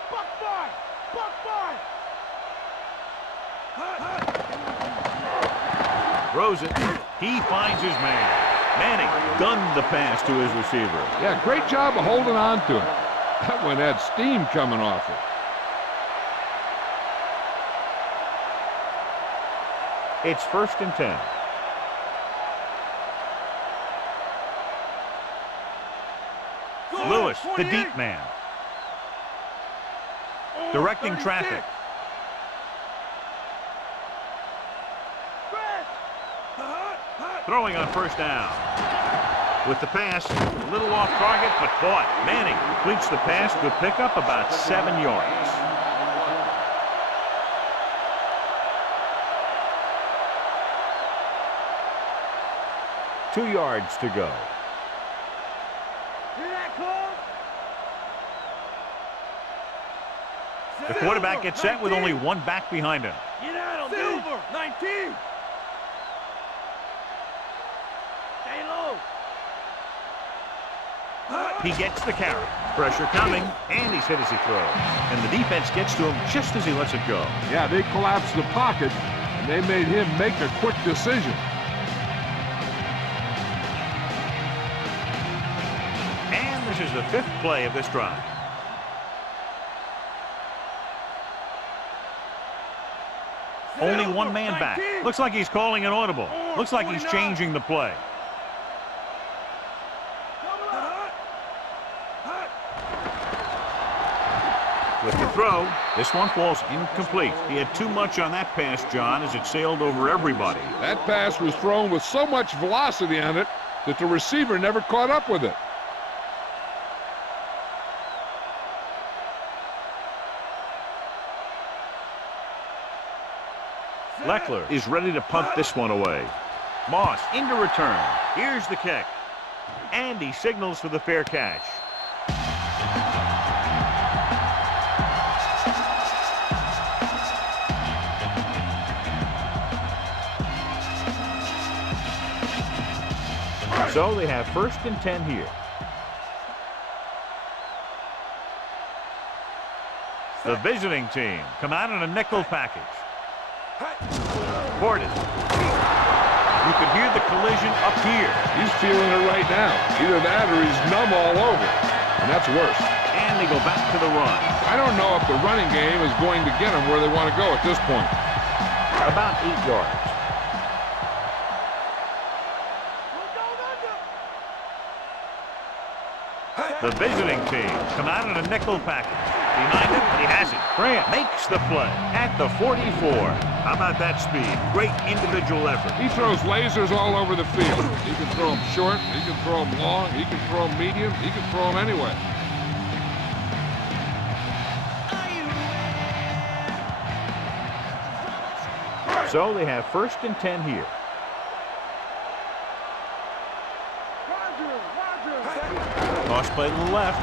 Throws it. He finds his man. Manning gunned the pass to his receiver. Yeah, great job of holding on to him. That one had steam coming off it. It's first and 10. Lewis, the deep man. Directing traffic. Throwing on first down. With the pass, a little off target, but caught. Manning completes the pass to pick up about 7 yards. Two yards to go. Hear that call? The quarterback gets set with only one back behind him. Get out on Silver. 19. Stay low. He gets the carry. Pressure coming, and he's hit as he throws. And the defense gets to him just as he lets it go. Yeah, they collapsed the pocket, and they made him make a quick decision. And this is the 5th play of this drive. Only one man back. Looks like he's calling an audible. Looks like he's changing the play. With the throw, this one falls incomplete. He had too much on that pass, John, as it sailed over everybody. That pass was thrown with so much velocity on it that the receiver never caught up with it. Leckler is ready to punt this one away. Moss into return. Here's the kick. And he signals for the fair catch. So they have 1st and 10 here. The visiting team come out in a nickel package. Portis. You could hear the collision up here. He's feeling it right now. Either that or he's numb all over. And that's worse. And they go back to the run. I don't know if the running game is going to get them where they want to go at this point. About 8 yards. The visiting team come out in a nickel package. Behind him, he has it. Grant makes the play at the 44. How about that speed? Great individual effort. He throws lasers all over the field. He can throw them short, he can throw them long, he can throw them medium, he can throw them anyway. So they have 1st and 10 here. Toss play to the left.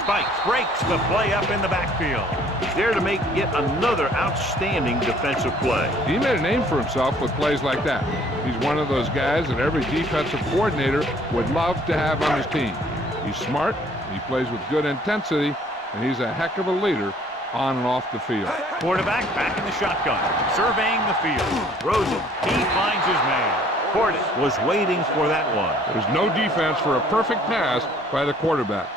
Spikes, breaks the play up in the backfield. He's there to make yet another outstanding defensive play. He made a name for himself with plays like that. He's one of those guys that every defensive coordinator would love to have on his team. He's smart, he plays with good intensity, and he's a heck of a leader on and off the field. Quarterback back in the shotgun, surveying the field. Rosen, he finds his man. Portis was waiting for that one. There's no defense for a perfect pass by the quarterback.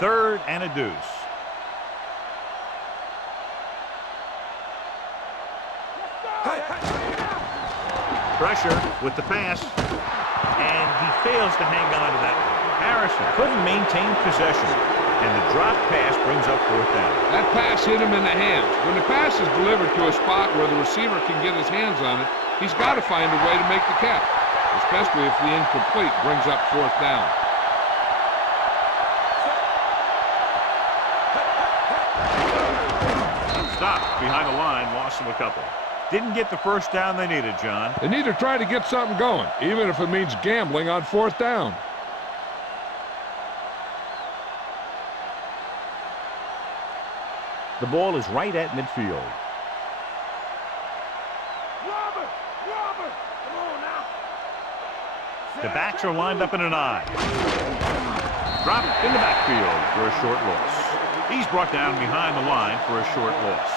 Third and a deuce. Pressure with the pass, and he fails to hang on to that one. Harrison couldn't maintain possession, and the drop pass brings up 4th down. That pass hit him in the hands. When the pass is delivered to a spot where the receiver can get his hands on it, he's got to find a way to make the catch, especially if the incomplete brings up 4th down. Stop behind the line, loss of a couple. Didn't get the first down they needed, John. They need to try to get something going, even if it means gambling on 4th down. The ball is right at midfield. Robert! Robert! Come on now. The backs are lined up in an I. Dropped in the backfield for a short loss. He's brought down behind the line for a short loss.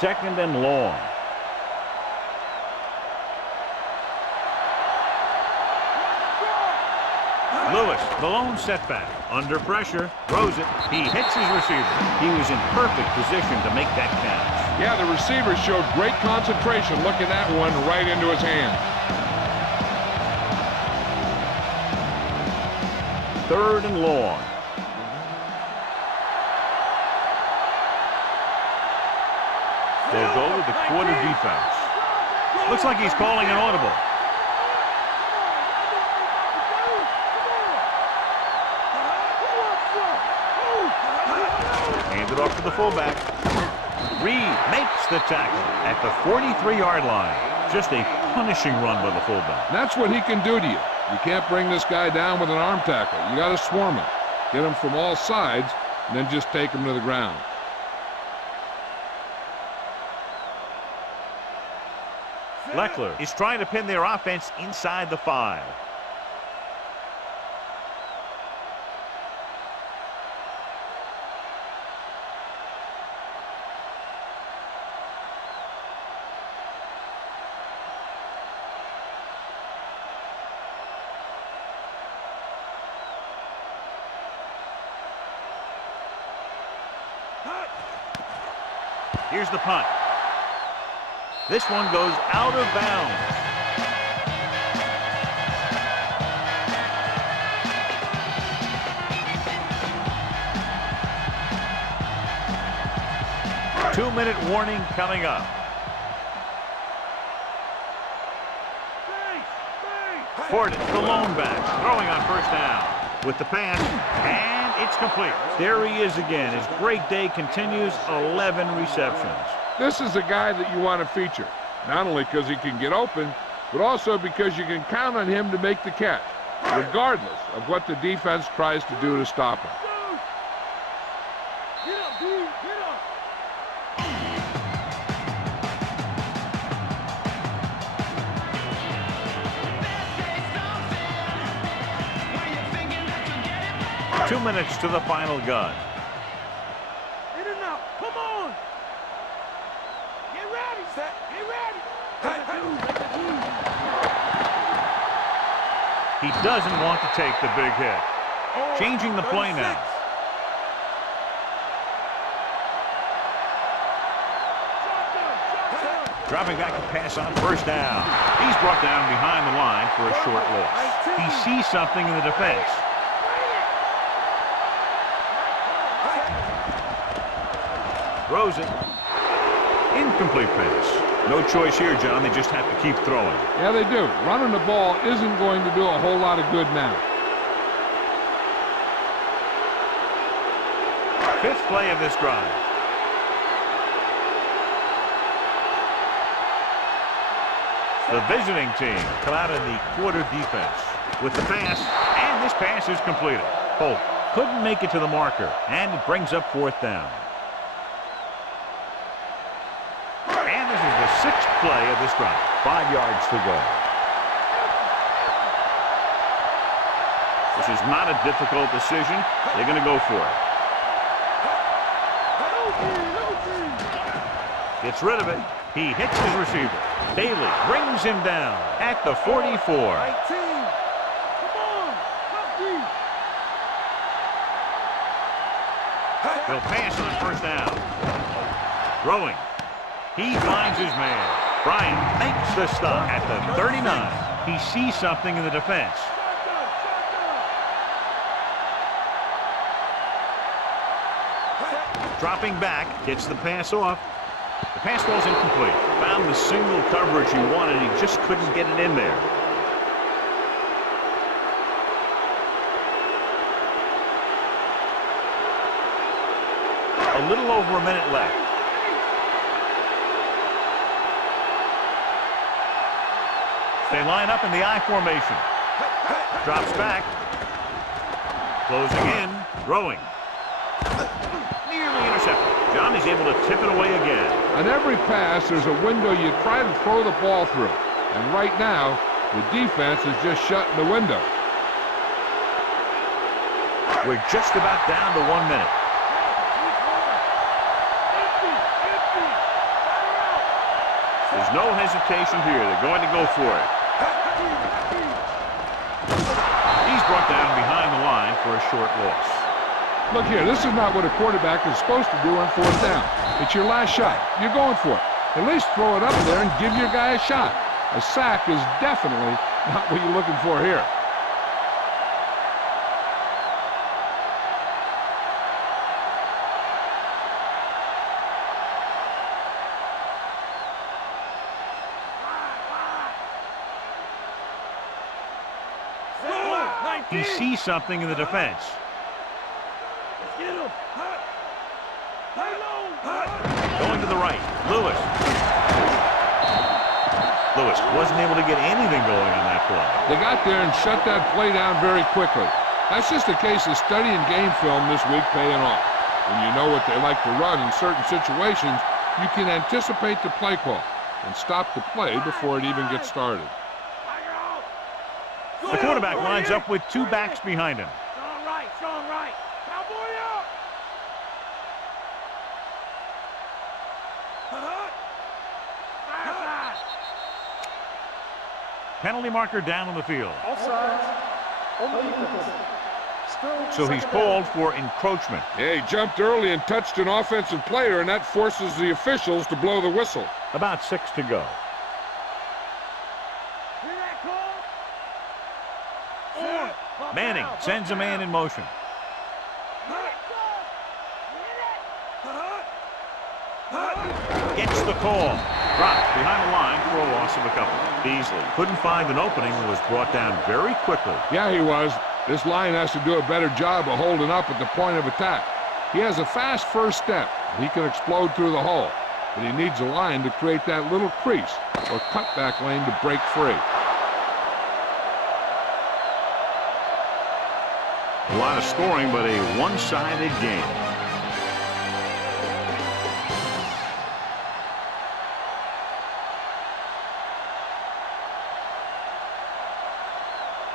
Second and long. Lewis, the lone setback. Under pressure, throws it. He hits his receiver. He was in perfect position to make that catch. Yeah, the receiver showed great concentration looking that one right into his hand. 3rd and long. They'll go with the quarter defense. Looks like he's calling an audible. Handed off to the fullback. Reed makes the tackle at the 43-yard line. Just a punishing run by the fullback. That's what he can do to you. You can't bring this guy down with an arm tackle. You got to swarm him. Get him from all sides, and then just take him to the ground. Leckler is trying to pin their offense inside the 5. Here's the punt. This one goes out of bounds. Two-minute warning coming up. Ford, the lone back, throwing on 1st down with the pass, and it's complete. There he is again. His great day continues, 11 receptions. This is a guy that you want to feature, not only because he can get open, but also because you can count on him to make the catch, regardless of what the defense tries to do to stop him. Get up, D. Get up. Two minutes to the final gun. In and out. Come on. Get ready. Set. Get ready. He doesn't want to take the big hit. Changing the play now. Dropping back to pass on 1st down. He's brought down behind the line for a short loss. He sees something in the defense. Throws it. Incomplete pass. No choice here, John. They just have to keep throwing. Yeah, they do. Running the ball isn't going to do a whole lot of good now. 5th play of this drive. The visiting team come out in the quarter defense with the pass, and this pass is completed. Holt couldn't make it to the marker, and it brings up 4th down. And this is the 6th play of this drive. 5 yards to go. This is not a difficult decision. They're going to go for it. Gets rid of it. He hits his receiver. Bailey brings him down at the 44. 19. Come on. He'll pass on 1st down. Throwing. He finds his man. Bryant makes the stop at the 39. He sees something in the defense. Dropping back, gets the pass off. The pass ball's incomplete. Found the single coverage he wanted. He just couldn't get it in there. A little over a minute left. They line up in the I formation. Drops back. Closing in. Throwing. Nearly intercepted. John is able to tip it away again. On every pass, there's a window you try to throw the ball through. And right now, the defense is just shutting the window. We're just about down to 1 minute. There's no hesitation here. They're going to go for it. He's brought down behind the line for a short loss. Look here, this is not what a quarterback is supposed to do on 4th down. It's your last shot. You're going for it. At least throw it up there and give your guy a shot. A sack is definitely not what you're looking for here. He sees something in the defense. Let's get him. Lay low. Going to the right. Lewis. Lewis wasn't able to get anything going on that play. They got there and shut that play down very quickly. That's just a case of studying game film this week paying off. When you know what they like to run in certain situations, you can anticipate the play call and stop the play before it even gets started. The quarterback lines up with two backs behind him. Strong right, strong right. Cowboy up. Penalty marker down on the field. Offsides. On the defense. Still So he's second called down. for encroachment. Yeah, he jumped early and touched an offensive player, and that forces the officials to blow the whistle. About 6 to go. Hear that call? Manning sends a man in motion. Gets the call. Dropped behind the line for a loss of a couple. Beasley couldn't find an opening and was brought down very quickly. Yeah, he was. This line has to do a better job of holding up at the point of attack. He has a fast first step. He can explode through the hole, but he needs a line to create that little crease or cutback lane to break free. A lot of scoring, but a one-sided game.